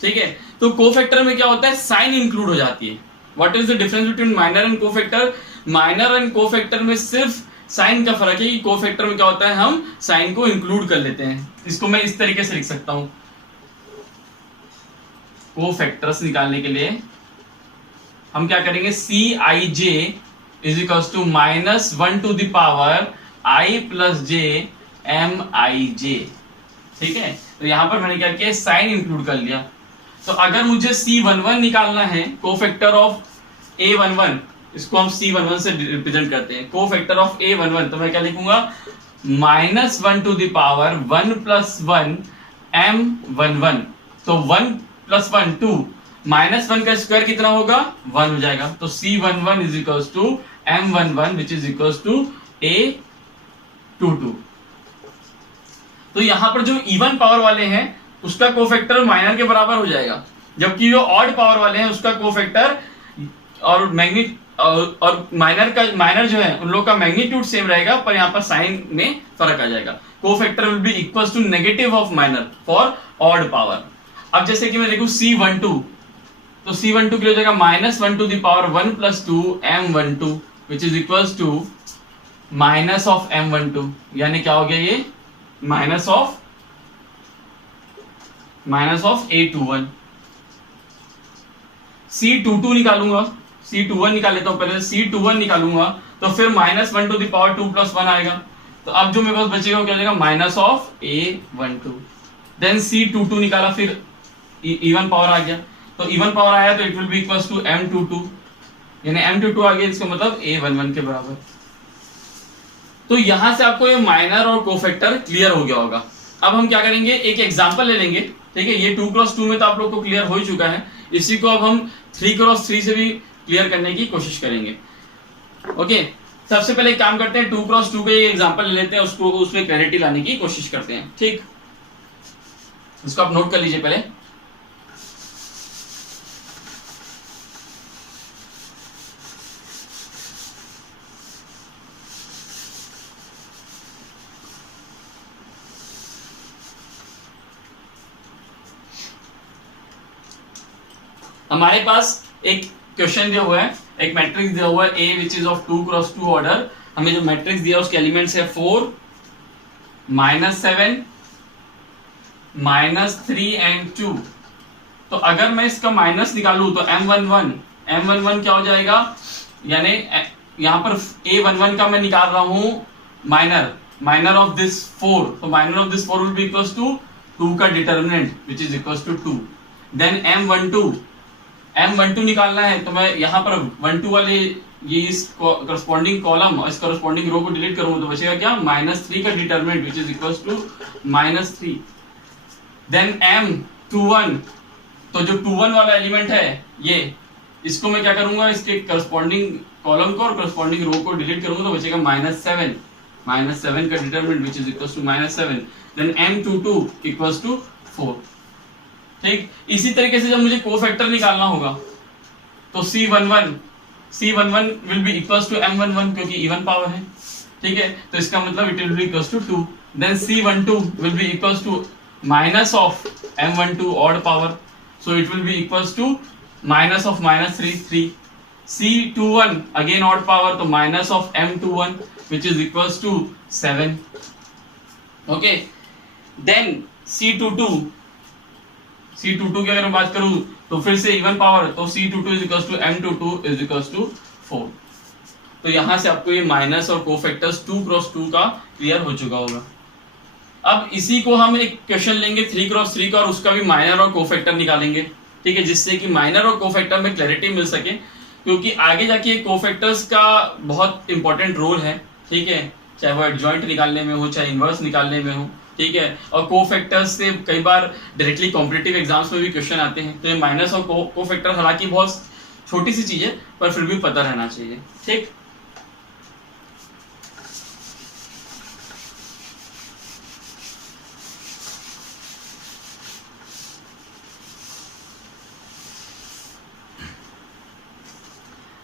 ठीक है, तो कोफैक्टर में क्या होता है, साइन इंक्लूड हो जाती है। What is the difference between minor and cofactor? Minor and cofactor में सिर्फ साइन का फर्क है कि कोफैक्टर में क्या होता है, हम साइन को इंक्लूड कर लेते हैं। इसको मैं इस तरीके से लिख सकता हूं, कोफैक्टर्स निकालने के लिए हम क्या करेंगे, C I J is equals to -1 to the power i plus J M I J. ठीक है, तो यहां पर मैंने क्या किया, साइन इंक्लूड कर लिया। तो अगर मुझे C11 निकालना है, कोफैक्टर ऑफ A11, इसको हम C11 से रिप्रेजेंट करते हैं, कोफैक्टर ऑफ A11, तो मैं क्या लिखूंगा, -1 to the power 1 plus 1 M11। तो 1 प्लस 1 2, -1 का स्क्वायर कितना होगा, 1 हो जाएगा। तो C11 is equals to M11 which is equals to A22। तो यहां पर जो इवन पावर वाले हैं उसका कोफैक्टर माइनर के बराबर हो जाएगा, जबकि जो ऑड पावर वाले हैं उसका कोफैक्टर और माइनर जो है उन लोग का मैग्नीट्यूड सेम रहेगा, पर यहाँ पर साइन में फर्क आ जाएगा। Cofactor will be equals to negative of minor for odd power. अब जैसे कि मैं देखूं C12, तो C12 के लिए हो जाएगा -1 to the power 1 plus 2 M12 which is equals to minus of M12, यानी क्या हो गया ये, माइनस ऑफ A21। C22 निकालूंगा, C21 निकाल लेता हूं पहले, C21 निकालूंगा तो फिर -1 टू द पावर 2 प्लस 1 आएगा। तो अब जो मेरे पास बचेगा वो क्या जाएगा, minus of A12। Then C22 निकाला, फिर इवन पावर आ गया, तो इवन पावर आया तो it will be equals to M22, यानी M22 आ गया, इसका मतलब A11 के बराबर। तो यहां से आपको ये माइनर और कोफैक्टर क्लियर हो गया होगा। अब हम क्या करेंगे, एक एग्जांपल ले लेंगे। ठीक है, ये 2x2 में तो आप लोग को क्लियर हो ही चुका है, इसी को अब हम 3x3 से भी क्लियर करने की कोशिश करेंगे। ओके, सबसे पहले एक काम करते हैं, 2x2 का एग्जांपल ले लेते हैं, उसको उसमें क्लैरिटी लाने की कोशिश करते हैं। ठीक, इसको आप नोट कर लीजिए पहले। हमारे पास एक क्वेश्चन दिया हुआ है, एक मैट्रिक्स दिया हुआ है A which is of 2x2 order. हमें जो मैट्रिक्स दिया उसके एलिमेंट्स है 4, -7, -3 एंड 2। तो अगर मैं इसका माइनस निकालूं तो M11 क्या हो जाएगा, यानी यहां पर A11 का मैं निकाल रहा हूं माइनर ऑफ दिस 4, तो minor of this 4 will be equals to 2 का determinant which is equals to 2। Then M12 निकालना है, तो मैं यहाँ पर 12 वाले ये इस करस्पॉन्डिंग कॉलम और इस करस्पॉन्डिंग रो को डिलीट करूंगा तो बचेगा क्या, -3 का determinant which is equals to -3। Then M21, तो जो 21 वाला एलिमेंट है ये, इसको मैं क्या करूंगा, इसके करस्पॉन्डिंग कॉलम को और करस्पॉन्डिंग रो को डिलीट करूंगा तो बचेगा -7 का determinant which is equals to -7। Then M22 equals to 4। ठीक, इसी तरीके से जब मुझे कोफैक्टर निकालना होगा तो C11 will be equals to M11 क्योंकि इवन पावर है। ठीक है, तो इसका मतलब it will be equals to 2। Then C12 will be equals to minus of M12 odd power, so it will be equals to minus of -3। C21 again odd power, तो minus of M21 which is equals to 7। Okay, then C22 की अगर मैं बात करूं तो फिर से even power, तो C22 is equals to M22 is equals to 4। तो यहां से आपको ये माइनस और कोफैक्टर्स 2x2 का क्लियर हो चुका होगा। अब इसी को हम एक क्वेश्चन लेंगे 3x3 का और उसका भी माइनर और कोफैक्टर निकालेंगे। ठीक है, जिससे कि माइनर और कोफैक्टर में क्लैरिटी मिल सके, क्योंकि आगे जाके कोफैक्टर्स का बहुत इंपॉर्टेंट रोल है। ठीक है, चाहे वो एडजॉइंट निकालने में हो, चाहे इनवर्स निकालने में हो। ठीक है, और कोफैक्टर्स से कई बार डायरेक्टली कॉम्पिटिटिव एग्जाम्स में भी क्वेश्चन आते हैं। तो ये माइनस और कोफैक्टर हालांकि बहुत छोटी सी चीज है पर फिर भी पता रहना चाहिए। ठीक,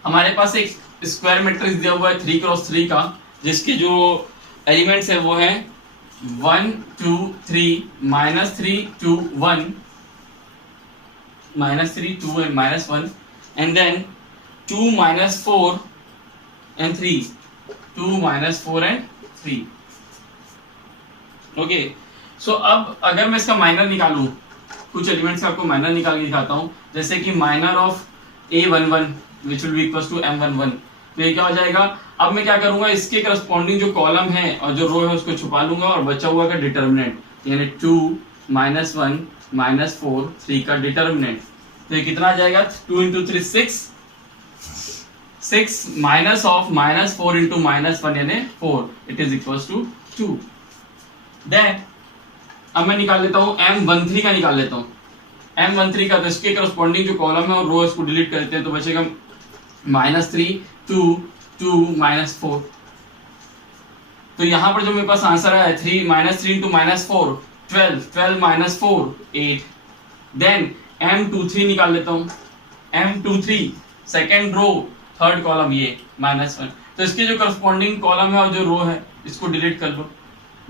हमारे पास एक स्क्वायर मैट्रिक्स दिया हुआ है 3x3 का, जिसके जो एलिमेंट्स है वो है 1 2 3 -3 2 1 -3 2 and -1 and then 2 -4 and 3 2 -4 and 3। Okay, सो अब अगर मैं इसका माइनर निकालूं, कुछ एलिमेंट्स का आपको माइनर निकाल के दिखाता हूं, जैसे कि minor of A11 which will be equals to M11, तो ये क्या हो जाएगा। अब मैं क्या करूंगा, इसके करस्पॉन्डिंग जो कॉलम है और जो रो है उसको छुपा लूंगा और बचा हुआ का डिटर्मिनेंट, यानी 2 -1 -4 3 का डिटर्मिनेंट, तो ये कितना आ जाएगा 2 × 3 6 माइनस ऑफ -4 × -1 यानी 4, it is equals to 2। Then अब मैं निकाल लेता हूं M13 का, निकाल लेता हूं M13 का, तो इसके करस्पॉन्डिंग जो कॉलम है और रो इसको डिलीट करते हैं तो बचेगा -3 2 2 -4। तो यहां पर जो मेरे पास आंसर है 3 -3 × -4 12 12 -4 8। देन M23 निकाल लेता हूं, M23 second row third column, ये -1, तो इसके जो करस्पॉन्डिंग कॉलम है और जो रो है इसको डिलीट कर लो,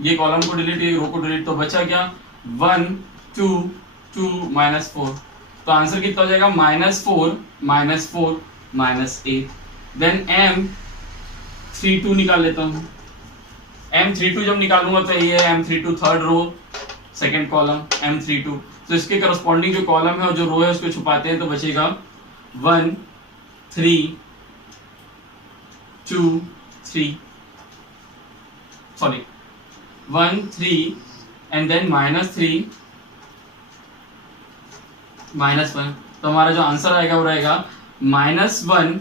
ये कॉलम को डिलीट ये रो को डिलीट, तो बचा क्या 1 2 2 -4, तो आंसर कितना हो जाएगा -4 -4 -8। देन M32 निकाल लेता हूं, M32 जब निकालूंगा तो ये है M32 third row second column M32, तो इसके करस्पॉन्डिंग जो कॉलम है और जो रो है उसको छुपाते हैं तो बचेगा 1 3 2 3 सॉरी 1 3 एंड देन -3 -1, तो हमारा जो आंसर आएगा वो रहेगा -1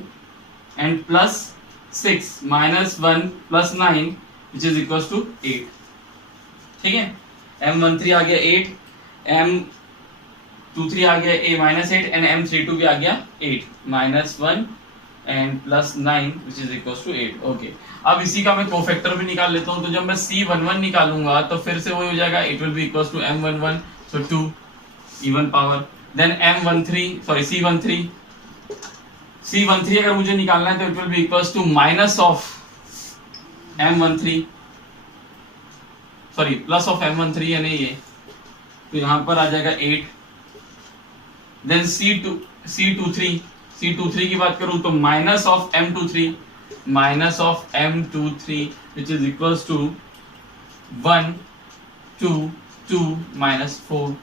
and +6 -1 +9 which is equal to 8। ठीक है, M13 आ गया 8, M23 आ गया -8 एंड M32 भी आ गया 8 -1 and +9 which is equal to 8। Okay, अब इसी का मैं कोफैक्टर भी निकाल लेता हूं, तो जब मैं C11 निकालूंगा तो फिर से वही हो जाएगा, it will be equal to M11, so 2 even power. Then C13 अगर मुझे निकालना है तो it will be equals to minus of M13 sorry plus of M13 यानी ये, तो यहां पर आ जाएगा 8। देन C23 की बात करूं तो minus of M23 which is equals to 1 2 2 -4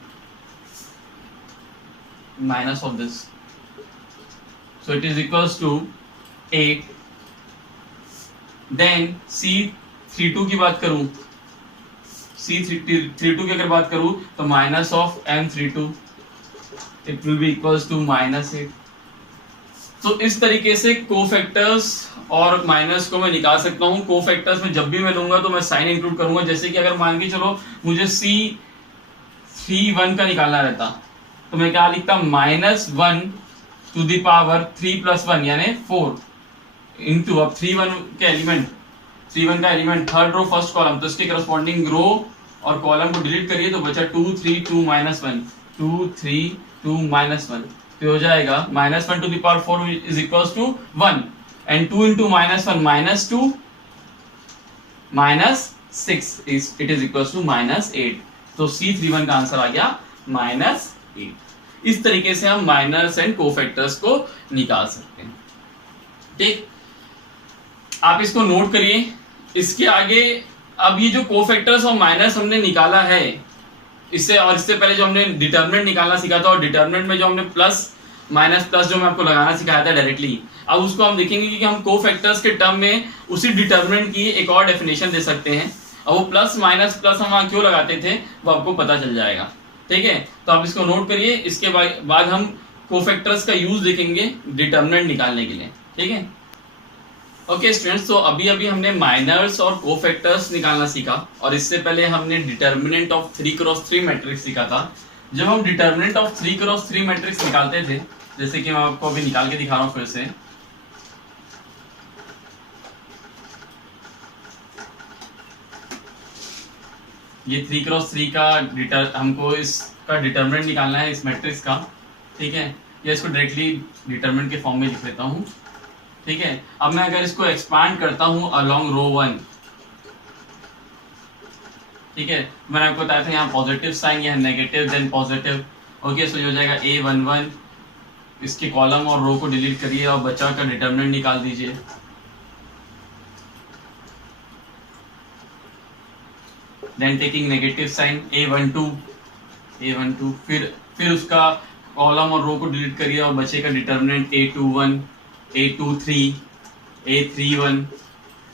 minus of this, so it is equals to 8। then C32 की बात करूं, C32 की अगर बात करूं तो minus of M32 it will be equals to -8। तो इस तरीके से कोफैक्टर्स और माइनस को मैं निकाल सकता हूं। कोफैक्टर्स में जब भी मैं लूंगा तो मैं साइन इंक्लूड करूंगा, जैसे कि अगर मान के चलो मुझे C31 का निकालना रहता तो मैं क्या लिखता -1 टू द पावर 3 + 1 यानी 4 इंटू, अब 3 का element third row first column, तो इसके करस्पॉन्डिंग रो और कॉलम को डिलीट करिए तो बचा 2 3 2 -1 2 3 2 -1, तो हो जाएगा -1 to the power 4 is equals to 1 and 2 × -1 -2 -6 it is equals to -8, तो C31 का आंसर आ गया -8। इस तरीके से हम माइनर्स एंड कोफैक्टर्स को निकाल सकते हैं। ठीक, आप इसको नोट करिए। इसके आगे अब ये जो कोफैक्टर्स और माइनर्स हमने निकाला है, इससे पहले जो हमने डिटर्मिनेंट निकालना सीखा था और डिटर्मिनेंट में जो हमने प्लस माइनस प्लस जो मैं आपको लगाना सिखाया था डायरेक्टली, अब उसको हम देखेंगे कि हम कोफैक्टर्स के टर्म में उसी डिटर्मिनेंट की एक और डेफिनेशन दे सकते हैं, और वो प्लस माइनस प्लस हम वहां क्यों लगाते थे वो आपको पता चल जाएगा। ठीक है, तो आप इसको नोट करिए। इसके बाद हम कोफैक्टर्स का यूज देखेंगे डिटर्मिनेंट निकालने के लिए। ठीक है, ओके स्टूडेंट्स, तो अभी हमने माइनर्स और कोफैक्टर्स निकालना सीखा, और इससे पहले हमने डिटर्मिनेंट ऑफ 3x3 मैट्रिक्स सीखा था। जब हम डिटर्मिनेंट ऑफ 3x3 मैट्रिक्स निकालते थे जैसे कि मैं आपको अभी निकाल के दिखा रहा हूँ फिर से। ये 3x3 का हमको इसका डिटर्मिनेंट निकालना है इस मैट्रिक्स का, ठीक है। या इसको डायरेक्टली डिटर्मिनेंट के फॉर्म में लिख लेता हूँ, ठीक है। अब मैं अगर इसको एक्सपांड करता हूँ अलोंग रो 1, ठीक है, मैंने आपको बताया था यहाँ पॉजिटिव साइन, यहाँ नेगेटिव देन पॉजिटिव। ओके, सो हो जाएगा A11, इसके कॉलम और रो को डिलीट करिए और बचा का डिटर्मिनेंट निकाल दीजिए। Then taking negative sign A12, फिर उसका कॉलम और रो को डिलीट करिए और बचेगा determinant A21, A23, A31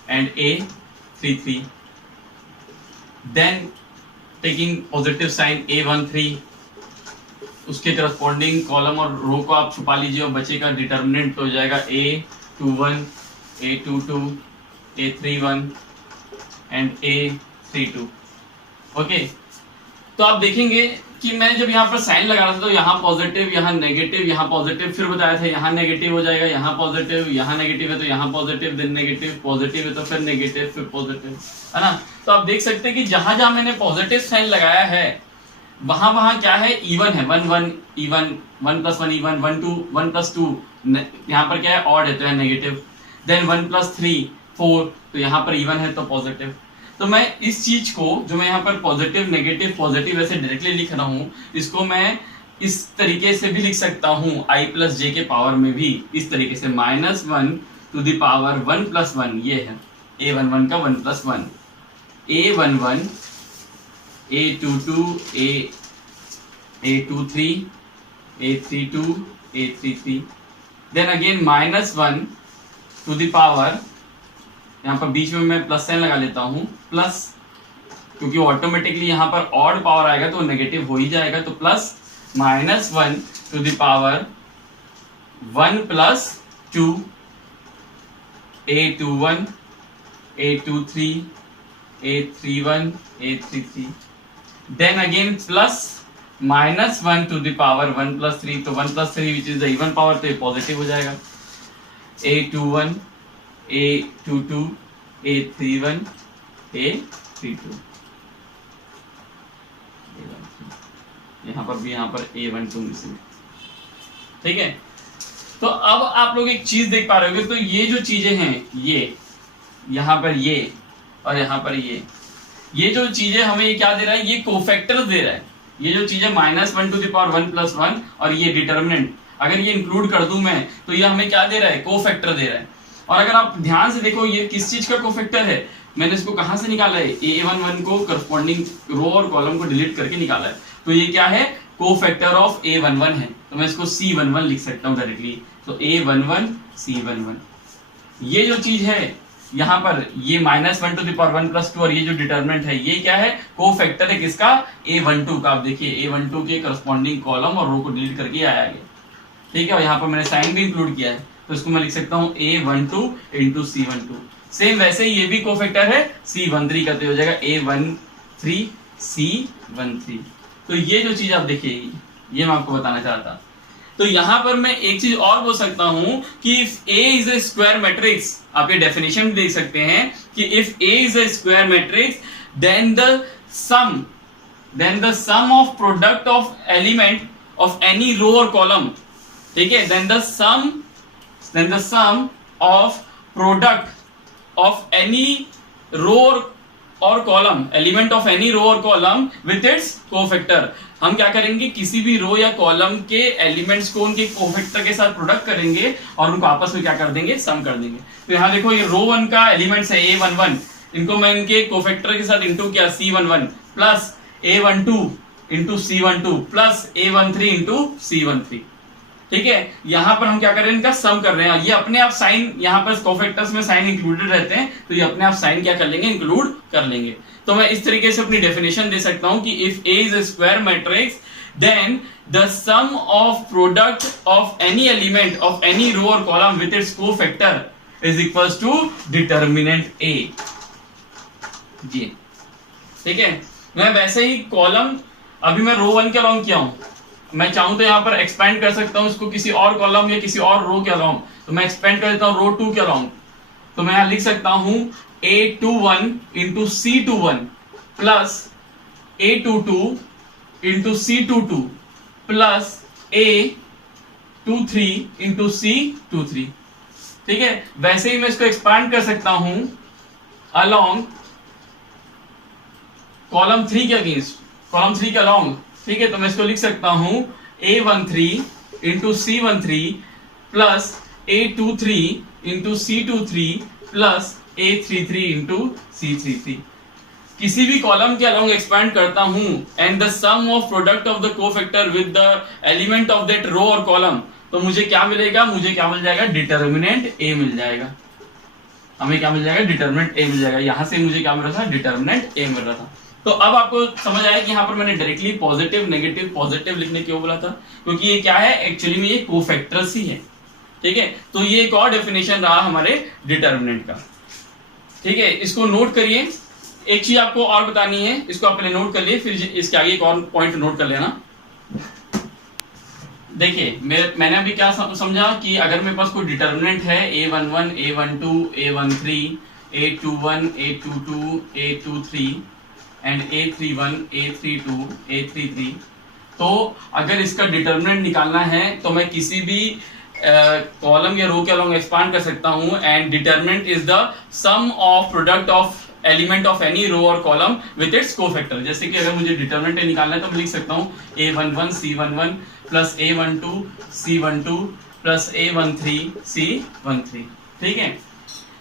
and A33। Then taking positive sign A13, उसके करस्पॉन्डिंग कॉलम और रो को आप छुपा लीजिए और बचेगा डिटर्मिनेंट हो जाएगा A21, A22, A31 and A32। Okay, तो आप देखेंगे कि मैं जब यहाँ पर साइन लगा रहा था तो यहाँ पॉजिटिव, यहाँ नेगेटिव, यहाँ पॉजिटिव, फिर बताया था यहाँ नेगेटिव हो जाएगा, यहाँ पॉजिटिव, यहाँ नेगेटिव है तो यहाँ पॉजिटिव, देन नेगेटिव, पॉजिटिव है तो फिर नेगेटिव, फिर पॉजिटिव, है ना। तो आप देख सकते हैं कि जहां जहां मैंने पॉजिटिव साइन लगाया है वहां वहां क्या है, इवन है, 1 1 इवन, 1 + 1 इवन, 1 2 1 + 2, यहाँ पर क्या है, ऑड है तो है नेगेटिव, देन 1 + 3 4, तो यहाँ पर इवन है तो पॉजिटिव। तो मैं इस चीज को जो मैं यहाँ पर पॉजिटिव नेगेटिव पॉजिटिव ऐसे डायरेक्टली लिख रहा हूँ, इसको मैं इस तरीके से भी लिख सकता हूँ I + j के पावर में भी, इस तरीके से -1 to the power 1 + 1, ये है A11 का 1 + 1, A11, A22, A23, A32, A33, then again -1 to the power, यहाँ पर बीच में मैं प्लस साइन लगा लेता हूँ, प्लस, क्योंकि ऑटोमेटिकली यहाँ पर ऑड पावर आएगा तो नेगेटिव हो ही जाएगा, तो plus -1 to the power 1 + 2, A21, A23, A31, A33, then again plus -1 to the power 1 + 3, तो 1 + 3 which is the even power, तो ये पॉजिटिव हो जाएगा, A21, A22, A31, A32, यहाँ पर भी, यहाँ पर A12 मिसिंग, ठीक है। तो अब आप लोग एक चीज देख पा रहे होंगे, तो ये जो चीजें हैं, ये यहाँ पर ये और यहाँ पर ये जो चीजें हमें ये क्या दे रहा है, ये कोफैक्टर्स दे रहा है। ये जो चीजें -1 to the power 1 + 1 और ये डिटर्मिनेंट, अगर ये इंक्लूड कर दूं मैं तो ये हमें क्या दे रहा है, कोफैक्टर दे रहा है। और अगर आप ध्यान से देखो ये किस चीज का कोफैक्टर है, मैंने इसको कहां से निकाला है, A11 को करस्पॉन्डिंग रो और कॉलम को डिलीट करके निकाला है, तो ये क्या है, कोफैक्टर ऑफ A11 है, तो मैं इसको C11 लिख सकता हूं डायरेक्टली, तो A11 C11। ये जो चीज है यहाँ पर, ये -1 to the power 1 + 2 और ये जो डिटर्मिनेंट है, ये क्या है, कोफैक्टर है किसका, A12 का। आप देखिए A12 के करस्पॉन्डिंग कॉलम और रो को डिलीट करके आया गया, ठीक है। और यहाँ पर मैंने साइन भी इंक्लूड किया है, तो इसको मैं लिख सकता हूँ A12 × C12। सेम वैसे ही ये भी कोफैक्टर है C13 का, तो हो जाएगा A13 C13। तो ये जो चीज आप देखिए, ये मैं आपको बताना चाहता। तो यहां पर मैं एक चीज और बोल सकता हूं कि if A is a square matrix, आप ये डेफिनेशन भी देख सकते हैं कि if A is a square matrix then the sum of product of element of any row और कॉलम, ठीक है, then the sum of product of any row और column, element of any row और कॉलम विथ इट्स कोफैक्टर। हम क्या करेंगे, किसी भी रो या कॉलम के एलिमेंट्स को उनके कोफैक्टर के साथ प्रोडक्ट करेंगे और उनको आपस में क्या कर देंगे, सम कर देंगे। तो यहाँ देखो ये रो 1 का एलिमेंट्स है A11, इनको मैं इनके कोफैक्टर के साथ इंटू किया C11 plus A12 into C12 plus A13 into C13, ठीक है। यहां पर हम क्या कर रहे हैं, इनका सम कर रहे हैं। ये अपने आप साइन, यहां पर कोफैक्टर्स में साइन इंक्लूडेड रहते हैं, तो ये अपने आप साइन क्या कर लेंगे, इंक्लूड कर लेंगे। तो मैं इस तरीके से अपनी डेफिनेशन दे सकता हूं कि if A is a square matrix then the sum of product of any element of any row और column with its cofactor is equals to determinant A जी, ठीक है। मैं वैसे ही कॉलम, अभी मैं रो 1 के अलॉन्ग किया हूं, मैं चाहूं तो यहाँ पर एक्सपेंड कर सकता हूँ इसको किसी और कॉलम या किसी और रो के अलाउंग, तो मैं एक्सपेंड कर देता हूँ रो 2 के अलाउंग। तो मैं यहाँ लिख सकता हूँ A21 into C21 plus A22 into C22 plus A23 into C23। ठीक है, वैसे ही मैं इसको एक्सपांड कर सकता हूं अलोंग कॉलम 3 के अगेंस्ट, कॉलम 3 के अलोंग। ठीक है, तो मैं इसको लिख सकता हूं A13 into C13 plus A23 into C23 plus A33 into C33। किसी भी कॉलम के अलोंग एक्सपैंड करता हूं and the sum of product of the cofactor with the element of that row और कॉलम, तो मुझे क्या मिलेगा, मुझे क्या मिल जाएगा, डिटर्मिनेंट ए मिल जाएगा। हमें क्या मिल जाएगा, डिटर्मिनेंट ए मिल जाएगा। यहां से मुझे क्या मिल रहा था, डिटर्मिनेंट ए मिल रहा था। तो अब आपको समझ आया कि यहाँ पर मैंने डायरेक्टली पॉजिटिव नेगेटिव पॉजिटिव लिखने क्यों बोला था, क्योंकि ये क्या है, एक्चुअली में ये कोफैक्टर्स ही है। ठीक है, तो ये एक और डेफिनेशन रहा हमारे डिटर्मिनेंट का। ठीक है, इसको नोट करिए। एक चीज आपको और बतानी है, इसको आप पहले नोट कर लिए, फिर इसके आगे एक और पॉइंट नोट कर लेना। देखिए मैंने अभी क्या समझा कि अगर मेरे पास कोई डिटर्मिनेंट है A11, A12, A13, A21, A22, A23 and A31, A32, A33, तो अगर इसका डिटर्मिनेंट निकालना है तो मैं किसी भी कॉलम या रो के अलोंग एक्सपांड कर सकता हूं and determinant is the sum of product of element of any row और कॉलम विद इट्स कोफैक्टर। जैसे कि अगर मुझे डिटर्मिनेंट निकालना है तो मैं लिख सकता हूं A11 C11 plus A12 C12 plus A13 C13। ठीक है,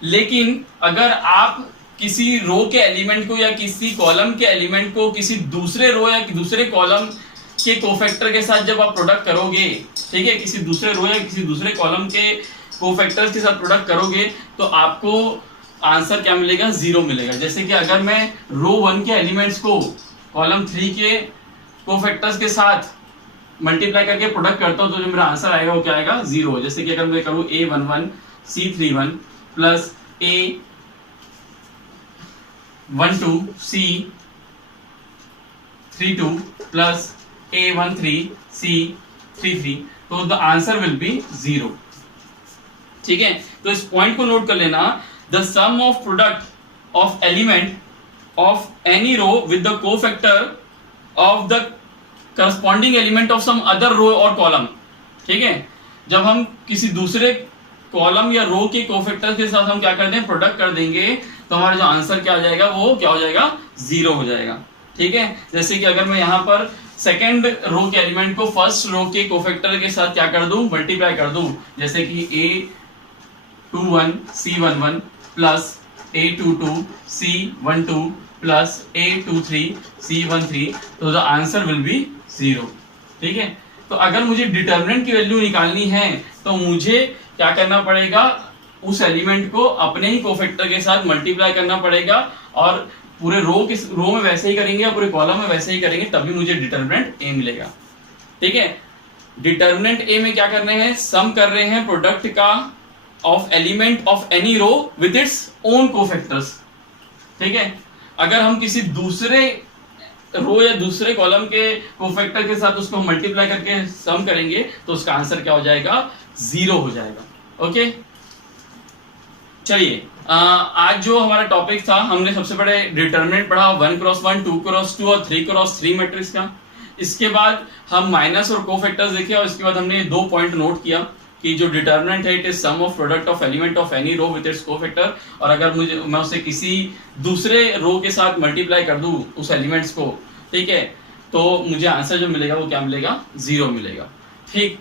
लेकिन अगर आप किसी रो के एलिमेंट को या किसी कॉलम के एलिमेंट को किसी दूसरे रो या दूसरे कॉलम के कोफैक्टर के साथ जब आप प्रोडक्ट करोगे, ठीक है, किसी दूसरे रो या किसी दूसरे कॉलम के कोफैक्टर्स के साथ प्रोडक्ट करोगे तो आपको आंसर क्या मिलेगा, 0 मिलेगा। जैसे कि अगर मैं रो 1 के एलिमेंट्स को कॉलम 3 के कोफैक्टर्स के साथ मल्टीप्लाई करके प्रोडक्ट करता हूं तो जो मेरा आंसर आएगा वो क्या आएगा, 0। जैसे कि अगर मैं करूं A11 C31 plus A12 C32 plus A13 C33, तो द आंसर विल बी 0। ठीक है, तो इस पॉइंट को नोट कर लेना, the sum of product of element of any row with the cofactor of the corresponding element of some other row और column. ठीक है, जब हम किसी दूसरे कॉलम या रो के कोफैक्टर के साथ हम क्या कर दें, प्रोडक्ट कर देंगे, तो हमारा जो आंसर क्या आ जाएगा, वो क्या हो जाएगा, 0 हो जाएगा। ठीक है, जैसे कि अगर मैं यहाँ पर सेकेंड रो के एलिमेंट को फर्स्ट रो के कोफैक्टर के साथ क्या कर दूं, मल्टीप्लाई कर दूं, जैसे कि A21 C11 plus A22 C12 plus A23 C13, तो द आंसर विल बी 0। ठीक है, तो अगर मुझे डिटर्मिनेंट की वैल्यू निकालनी है तो मुझे क्या करना पड़ेगा, उस एलिमेंट को अपने ही कोफैक्टर के साथ मल्टीप्लाई करना पड़ेगा और पूरे रो में वैसे ही करेंगे और पूरे कॉलम में वैसे ही करेंगे, तभी मुझे डिटर्मिनेंट ए मिलेगा। ठीक है, डिटर्मिनेंट ए में क्या करने हैं, सम कर रहे हैं प्रोडक्ट का of element of any row with its own cofactors. ठीक है, अगर हम किसी दूसरे रो या दूसरे कॉलम के कोफैक्टर के साथ उसको मल्टीप्लाई करके सम करेंगे तो उसका आंसर क्या हो जाएगा, 0 हो जाएगा। ओके, चलिए आज जो हमारा टॉपिक था, हमने सबसे पहले डिटर्मिनेंट पढ़ा 1x1, 2x2 और 3x3 मैट्रिक्स का। इसके बाद हम माइनस और कोफैक्टर्स देखे और इसके बाद हमने 2 पॉइंट नोट किया कि जो डिटर्मिनेंट है it is sum of product of element of any row with its cofactor, और अगर मैं उसे किसी दूसरे रो के साथ मल्टीप्लाई कर दूं उस एलिमेंट्स को, ठीक है, तो मुझे आंसर जो मिलेगा वो क्या मिलेगा, 0 मिलेगा। ठीक,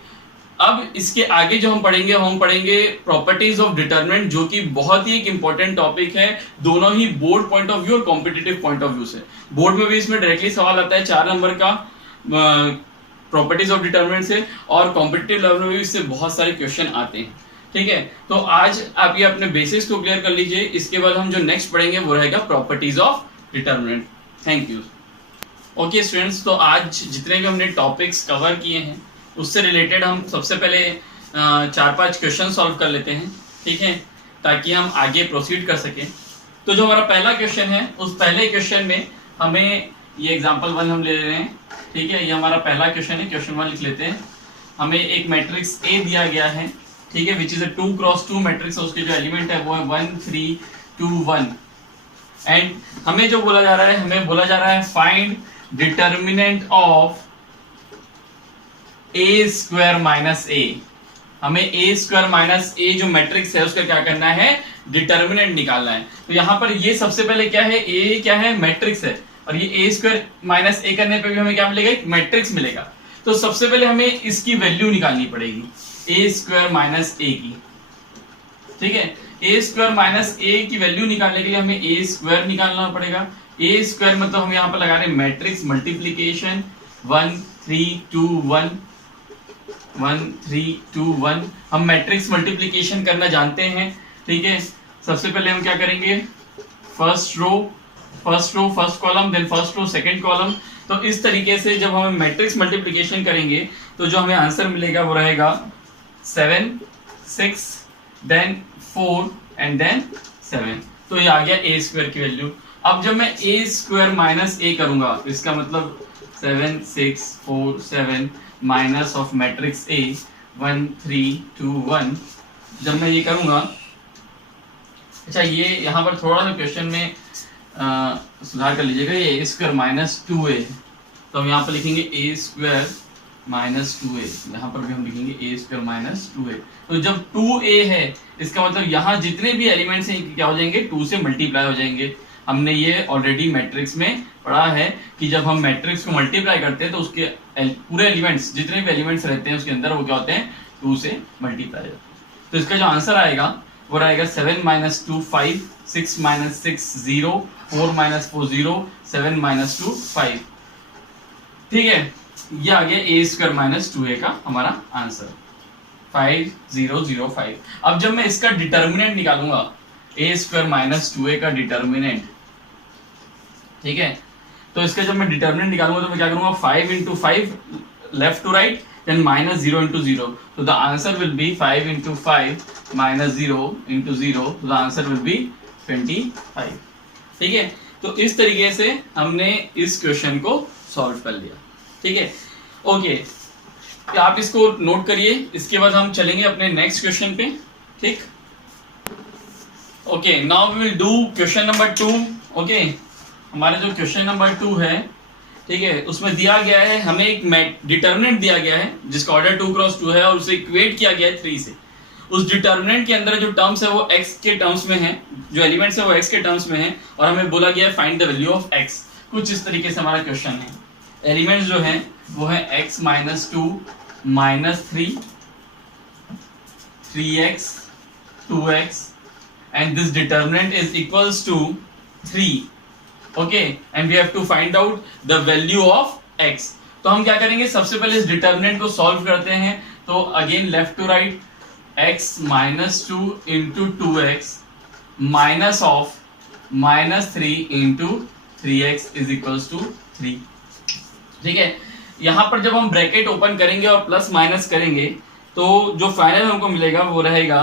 अब इसके आगे जो हम पढ़ेंगे प्रॉपर्टीज ऑफ डिटर्मिनेंट, जो कि बहुत ही एक इंपॉर्टेंट टॉपिक है, दोनों ही बोर्ड पॉइंट ऑफ व्यू और कॉम्पिटिटिव पॉइंट ऑफ व्यू से। बोर्ड में भी इसमें डायरेक्टली सवाल आता है 4 नंबर का प्रॉपर्टीज ऑफ डिटर्मिनेंट से, और कॉम्पिटिटिव लेवल में भी इससे बहुत सारे क्वेश्चन आते हैं। ठीक है, तो आज आप ये अपने बेसिक्स को क्लियर कर लीजिए, इसके बाद हम जो नेक्स्ट पढ़ेंगे वो रहेगा properties of determinant. Thank you. Okay students, तो आज जितने भी हमने टॉपिक्स कवर किए हैं उससे रिलेटेड हम सबसे पहले 4-5 क्वेश्चन सॉल्व कर लेते हैं। ठीक है, ताकि हम आगे प्रोसीड कर सकें। तो जो हमारा पहला क्वेश्चन है, उस पहले क्वेश्चन में हमें ये एग्जांपल 1 हम ले रहे हैं, ठीक है। ये हमारा पहला क्वेश्चन है, क्वेश्चन 1 लिख लेते हैं। हमें एक मैट्रिक्स ए दिया गया है, ठीक है, which is a 2x2 matrix. उसके जो एलिमेंट है वो है 1 3 2 1। एंड हमें जो बोला जा रहा है, हमें बोला जा रहा है find determinant of A square minus A. हमें ए स्क्वायर माइनस ए जो मैट्रिक्स है उसका क्या करना है, डिटर्मिनेंट निकालना है। तो यहाँ पर ये सबसे पहले क्या है, ए क्या है, मैट्रिक्स है, और ये ए स्क्वायर माइनस ए करने पे भी हमें क्या मिलेगा, एक मैट्रिक्स मिलेगा। तो सबसे पहले हमें इसकी वैल्यू निकालनी पड़ेगी, ए स्क्वायर माइनस ए की, ठीक है। ए स्क्वायर माइनस ए की वैल्यू निकालने के लिए हमें ए स्क्वायर निकालना पड़ेगा। ए स्क्वायर मतलब हम यहाँ पर लगा रहे हैं मैट्रिक्स मल्टीप्लीकेशन 1 3 2 1 1 3 2 1। हम मैट्रिक्स मल्टीप्लीकेशन करना जानते हैं, ठीक है। सबसे पहले हम क्या करेंगे, first row first column, then first row second column. तो इस तरीके से जब हम मैट्रिक्स मल्टीप्लीकेशन करेंगे तो जो हमें आंसर मिलेगा वो रहेगा 7 6 देन 4 एंड देन 7। तो ये आ गया ए स्क्वायर की वैल्यू। अब जब मैं ए स्क्वायर माइनस ए करूंगा, इसका मतलब 7 6 4 7 माइनस ऑफ मैट्रिक्स ए 1 3 2 1। जब मैं ये करूंगा, अच्छा ये यहाँ पर थोड़ा सा क्वेश्चन में सुधार कर लीजिएगा, ये ए स्क्वायर माइनस 2a, तो हम यहाँ पर लिखेंगे ए स्क्वायर माइनस 2a। यहाँ पर भी हम लिखेंगे ए स्क्वायर माइनस 2a। तो जब 2a है इसका मतलब यहाँ जितने भी एलिमेंट्स हैं क्या हो जाएंगे, 2 से मल्टीप्लाई हो जाएंगे। हमने ये ऑलरेडी मैट्रिक्स में पढ़ा है कि जब हम मैट्रिक्स को मल्टीप्लाई करते हैं तो उसके पूरे एलिमेंट्स, जितने भी एलिमेंट्स रहते हैं उसके अंदर वो क्या होते हैं, 2 से मल्टीप्लाई होते हैं। तो इसका जो आंसर आएगा वो रहेगा 7 - 2 5 6 - 6 0 4 - 4 0 7 - 2 5। ठीक है, ये आ गया ए स्क्वायर माइनस 2a का हमारा आंसर 5005। अब जब मैं इसका डिटर्मिनेंट निकालूंगा, ए स्क्वायर माइनस 2a का डिटर्मिनेंट, ठीक है, तो इसका जब मैं डिटर्मिनेंट निकालूंगा तो मैं क्या करूंगा, 5 × 5 left to right, then minus 0 × 0. So the answer will be 5 × 5 minus 0 × 0. So the answer will be 25. ठीक है, तो इस तरीके से हमने इस क्वेश्चन को सॉल्व कर लिया। ठीक है, ओके, आप इसको नोट करिए। इसके बाद हम चलेंगे अपने नेक्स्ट क्वेश्चन पे। ठीक, okay, now we will do question number 2। Okay, हमारा जो क्वेश्चन नंबर 2 है, ठीक है, उसमें दिया गया है, हमें एक डिटर्मिनेंट दिया गया है जिसका ऑर्डर 2 × 2 है और उसे इक्वेट किया गया है 3 से। उस डिटर्मिनेंट के अंदर जो टर्म्स है वो x के टर्म्स में है, जो एलिमेंट्स है वो x के टर्म्स में है, और हमें बोला गया है find the value of x। कुछ इस तरीके से हमारा क्वेश्चन है। एलिमेंट्स जो हैं वो है x - 2 -3 3x 2x and this determinant is equals to 3। okay, and we have to find out the value of x। तो हम क्या करेंगे, सबसे पहले इस डिटर्मिनेंट को सॉल्व करते हैं। तो again left to right, x - 2 × 2x minus of -3 × 3x is equals to 3। ठीक है, यहां पर जब हम ब्रैकेट ओपन करेंगे और प्लस माइनस करेंगे तो जो फाइनल हमको मिलेगा वो रहेगा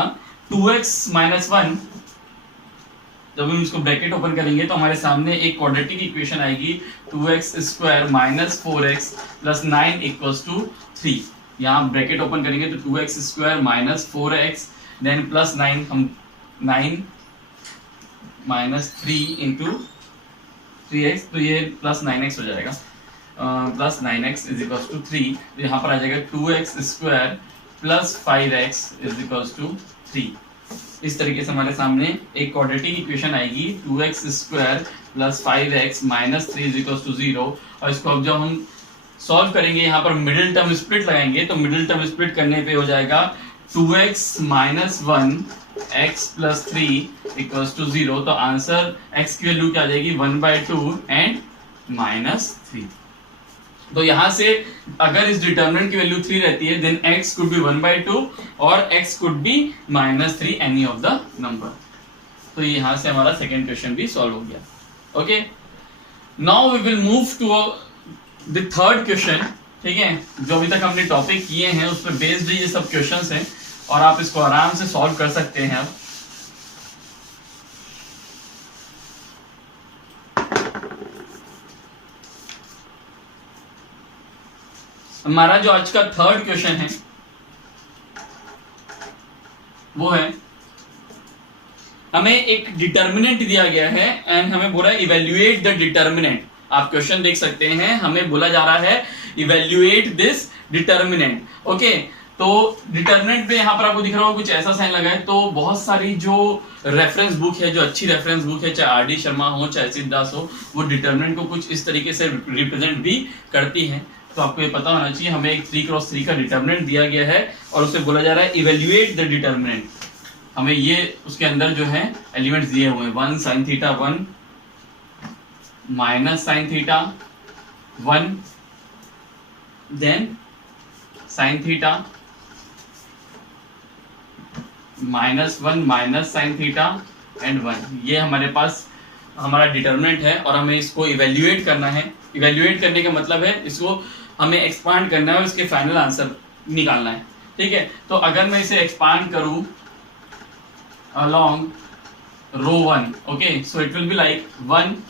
2x - 1। जब हम इसको ब्रैकेट ओपन करेंगे तो हमारे सामने एक क्वाड्रेटिक इक्वेशन आएगी, 2x² - 4x + 9 = 3। यहाँ ब्रैकेट ओपन करेंगे तो 2x² - 4x देन +9, हम 9 - 3 × 3x, तो ये +9x हो जाएगा, +9x = 3। तो यहाँ पर आ जाएगा 2x² + 5x = 3। इस तरीके से हमारे सामने एक क्वाड्रेटिक इक्वेशन आएगी, 2x² + 5x - 3 = 0। और इसको अब जब हम सॉल्व करेंगे, यहाँ पर मिडिल टर्म स्प्लिट लगाएंगे, तो मिडिल टर्म स्प्लिट करने पे हो जाएगा 2x - 1 x + 3 = 0। तो आंसर x की वैल्यू क्या आ जाएगी, 1/2 एंड -3। तो यहां से अगर इस डिटर्मिनेंट की वैल्यू 3 रहती है, देन x could be 1/2 और x could be -3, any of the number. तो यहां से हमारा सेकेंड क्वेश्चन भी सॉल्व हो गया। Okay, now we will move to the third question. ठीक है, जो अभी तक हमने टॉपिक किए हैं उस पर बेस्ड ये सब क्वेश्चंस हैं और आप इसको आराम से सॉल्व कर सकते हैं। अब हमारा जो आज का थर्ड क्वेश्चन है वो है, हमें एक डिटर्मिनेंट दिया गया है एंड हमें बोला इवेल्युएट द डिटर्मिनेंट। आप क्वेश्चन देख सकते हैं, हमें बोला जा रहा है इवेल्युएट दिस डिटर्मिनेंट। ओके, तो डिटर्मिनेंट पे यहाँ पर आपको दिख रहा हो कुछ ऐसा साइन लगा है। तो बहुत सारी जो रेफरेंस बुक है, जो अच्छी रेफरेंस बुक है, चाहे आर.डी. शर्मा हो चाहे सिद्धास हो, वो डिटर्मिनेंट को कुछ इस तरीके से रिप्रेजेंट भी करती है। तो आपको ये पता होना चाहिए, हमें एक 3x3 का डिटर्मिनेंट दिया गया है और उसे बोला जा रहा है इवेल्युएट द डिटर्मिनेंट। हमें ये उसके अंदर जो है एलिमेंट्स दिए हुए हैं, 1 sin theta 1 minus sin theta 1 then sin theta -1 minus sin theta and 1। ये हमारे पास हमारा डिटर्मिनेंट है और हमें इसको इवेल्युएट करना है। इवेल्युएट करने का मतलब है इसको हमें एक्सपांड करना है और इसके फाइनल आंसर निकालना है। ठीक है, तो अगर मैं इसे एक्सपांड करूं along row 1, okay, so it will be like 1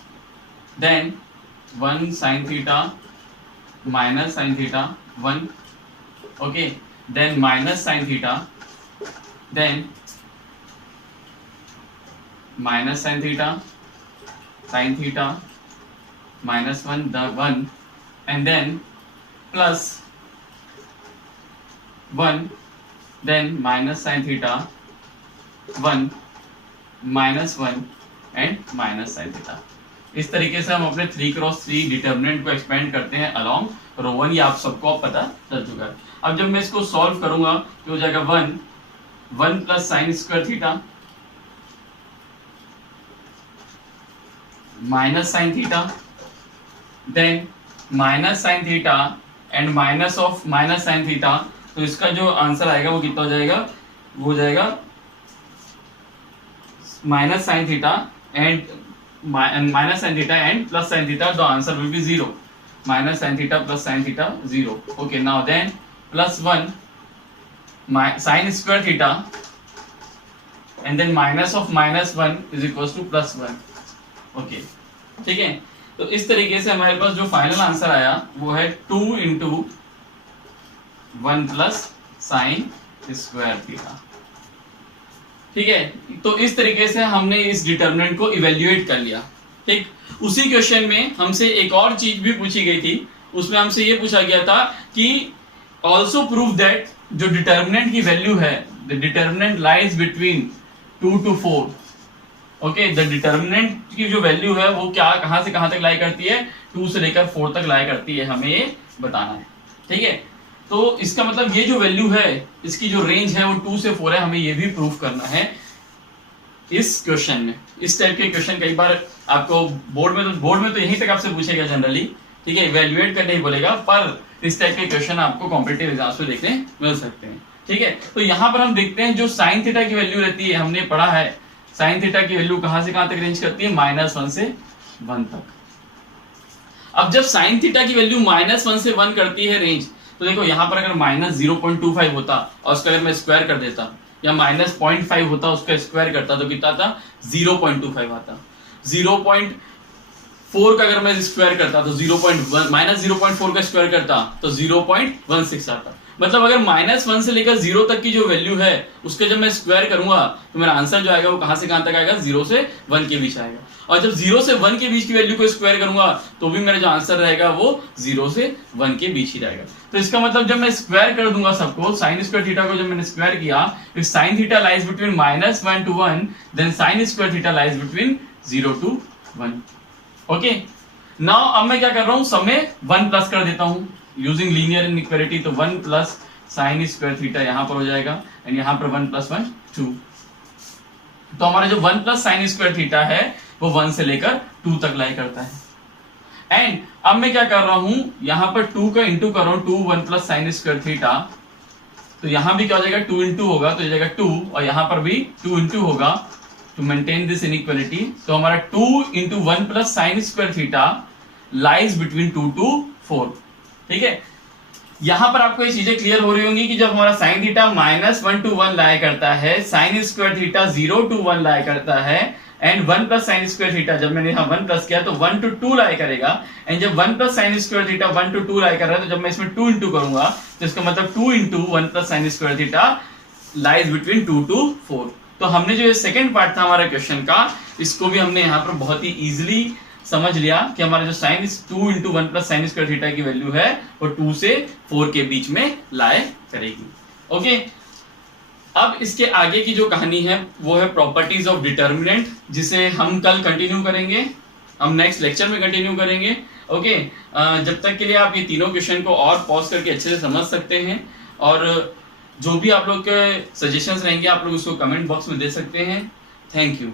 then 1 sin theta minus sin theta 1, okay, then minus sin theta, then minus sin theta minus 1 the 1 and then plus 1 then minus sin theta 1 minus 1 and minus sin theta। इस तरीके से हम अपने 3x3 determinant को expand करते हैं along रो 1। ये आप सबको पता चल चुका है। अब जब मैं इसको सॉल्व करूंगा तो हो जाएगा 1 plus sine square theta minus sine theta then minus sine theta and minus of minus sine theta. तो इसका जो आंसर आएगा वो कितना हो जाएगा, वो हो जाएगा minus sin theta and minus sin theta and plus sin theta. The answer will be 0. Minus sin theta plus sin theta 0. Okay, now then plus 1 sin square theta and then minus of minus 1 is equals to plus 1. Okay, ठीक है। तो इस तरीके से हमारे पास जो final answer आया वो है 2 into 1 plus sin square theta। ठीक है, तो इस तरीके से हमने इस डिटर्मिनेंट को इवेल्युएट कर लिया। ठीक, उसी क्वेश्चन में हमसे एक और चीज भी पूछी गई थी। उसमें हमसे ये पूछा गया था कि ऑल्सो प्रूव दैट जो डिटर्मिनेंट की वैल्यू है, the determinant lies between 2 to 4। Okay, the determinant की जो वैल्यू है वो क्या कहां से कहां तक लाई करती है, 2 से लेकर 4 तक लाई करती है, हमें ये बताना है। ठीक है, तो इसका मतलब ये जो वैल्यू है, इसकी जो रेंज है वो 2 से 4 है, हमें ये भी प्रूव करना है इस क्वेश्चन में। इस टाइप के क्वेश्चन कई बार आपको बोर्ड में तो यहीं तक आपसे पूछेगा जनरली। ठीक है, इवैल्यूएट करने ही बोलेगा, पर इस टाइप के क्वेश्चन आपको कॉम्पिटिटिव एग्जाम्स में देखने मिल सकते हैं। ठीक है, तो यहाँ पर हम देखते हैं जो साइन थीटा की वैल्यू रहती है, हमने पढ़ा है साइन थीटा की वैल्यू कहां से कहां तक रेंज करती है, -1 से 1 तक। अब जब साइन थीटा की वैल्यू -1 से 1 करती है रेंज, तो देखो यहाँ पर अगर -0.25 होता और उसका अगर मैं स्क्वायर कर देता, या -0.5 होता उसका स्क्वायर करता, तो कितना था, 0.25 आता। 0.4 का अगर मैं स्क्वायर करता तो -0.4 का स्क्वायर करता तो 0.16 आता। मतलब अगर -1 से लेकर 0 तक की जो वैल्यू है उसके जब मैं स्क्वायर करूंगा तो मेरा आंसर जो आएगा वो कहां से कहां तक आएगा, 0 से 1 के बीच आएगा। और जब 0 से 1 के बीच की वैल्यू को स्क्वायर करूंगा तो भी मेरा जो आंसर रहेगा वो 0 से 1 के बीच ही रहेगा। तो इसका मतलब जब मैं स्क्वायर कर दूंगा सबको, साइन स्क्वायर थीटा को जब मैंने स्क्वायर किया, if sine theta lies between -1 to 1 then sine square theta lies between 0 to 1। Okay, now अब मैं क्या कर रहा हूं, सब में 1 प्लस कर देता हूं यूजिंग लीनियर इनइक्वालिटी। तो 1 प्लस साइन स्क्वायर थीटा यहां पर हो जाएगा एंड यहां पर 1 + 1 2। तो हमारा जो 1 प्लस साइन स्क्वायर थीटा है वो 1 से लेकर 2 तक लाई करता है। एंड अब मैं क्या कर रहा हूं, यहां पर 2 का इंटू कर रहा हूं, 2 1 प्लस साइन स्क्वायर थीटा। तो यहां भी क्या हो जाएगा, 2 इंटू होगा तो हो जाएगा 2, और यहां पर भी 2 इंटू होगा टू मेंटेन दिस इनइक्वालिटी। तो हमारा 2 into 1 plus sine square theta lies between 2 to 4। ठीक है, यहां पर आपको ये चीजें क्लियर हो रही होंगी कि जब हमारा साइन थीटा -1 to 1 लाया करता है, साइन स्क्वायर थीटा 0 to 1 लाया करता है, and 1 plus sine square theta, जब मैंने यहाँ 1 प्लस किया तो 1 to 2 लाई करेगा, एंड जब 1 plus sine square theta 1 to 2 लाई कर रहा है तो जब मैं इसमें 2 इंटू करूंगा तो इसका मतलब 2 into 1 plus sine square theta lies between 2 to 4। तो हमने जो ये सेकंड पार्ट था हमारा क्वेश्चन का, इसको भी हमने यहाँ पर बहुत ही इजिली समझ लिया कि हमारा जो sine 2 into 1 plus sine square theta की वैल्यू है वो 2 से 4 के बीच में लाई करेगी। ओके, अब इसके आगे की जो कहानी है वो है प्रॉपर्टीज ऑफ डिटर्मिनेंट, जिसे हम कल कंटिन्यू करेंगे, हम नेक्स्ट लेक्चर में कंटिन्यू करेंगे। ओके, जब तक के लिए आप ये तीनों क्वेश्चन को और पॉज करके अच्छे से समझ सकते हैं, और जो भी आप लोग के सजेशंस रहेंगे आप लोग उसको कमेंट बॉक्स में दे सकते हैं। Thank you.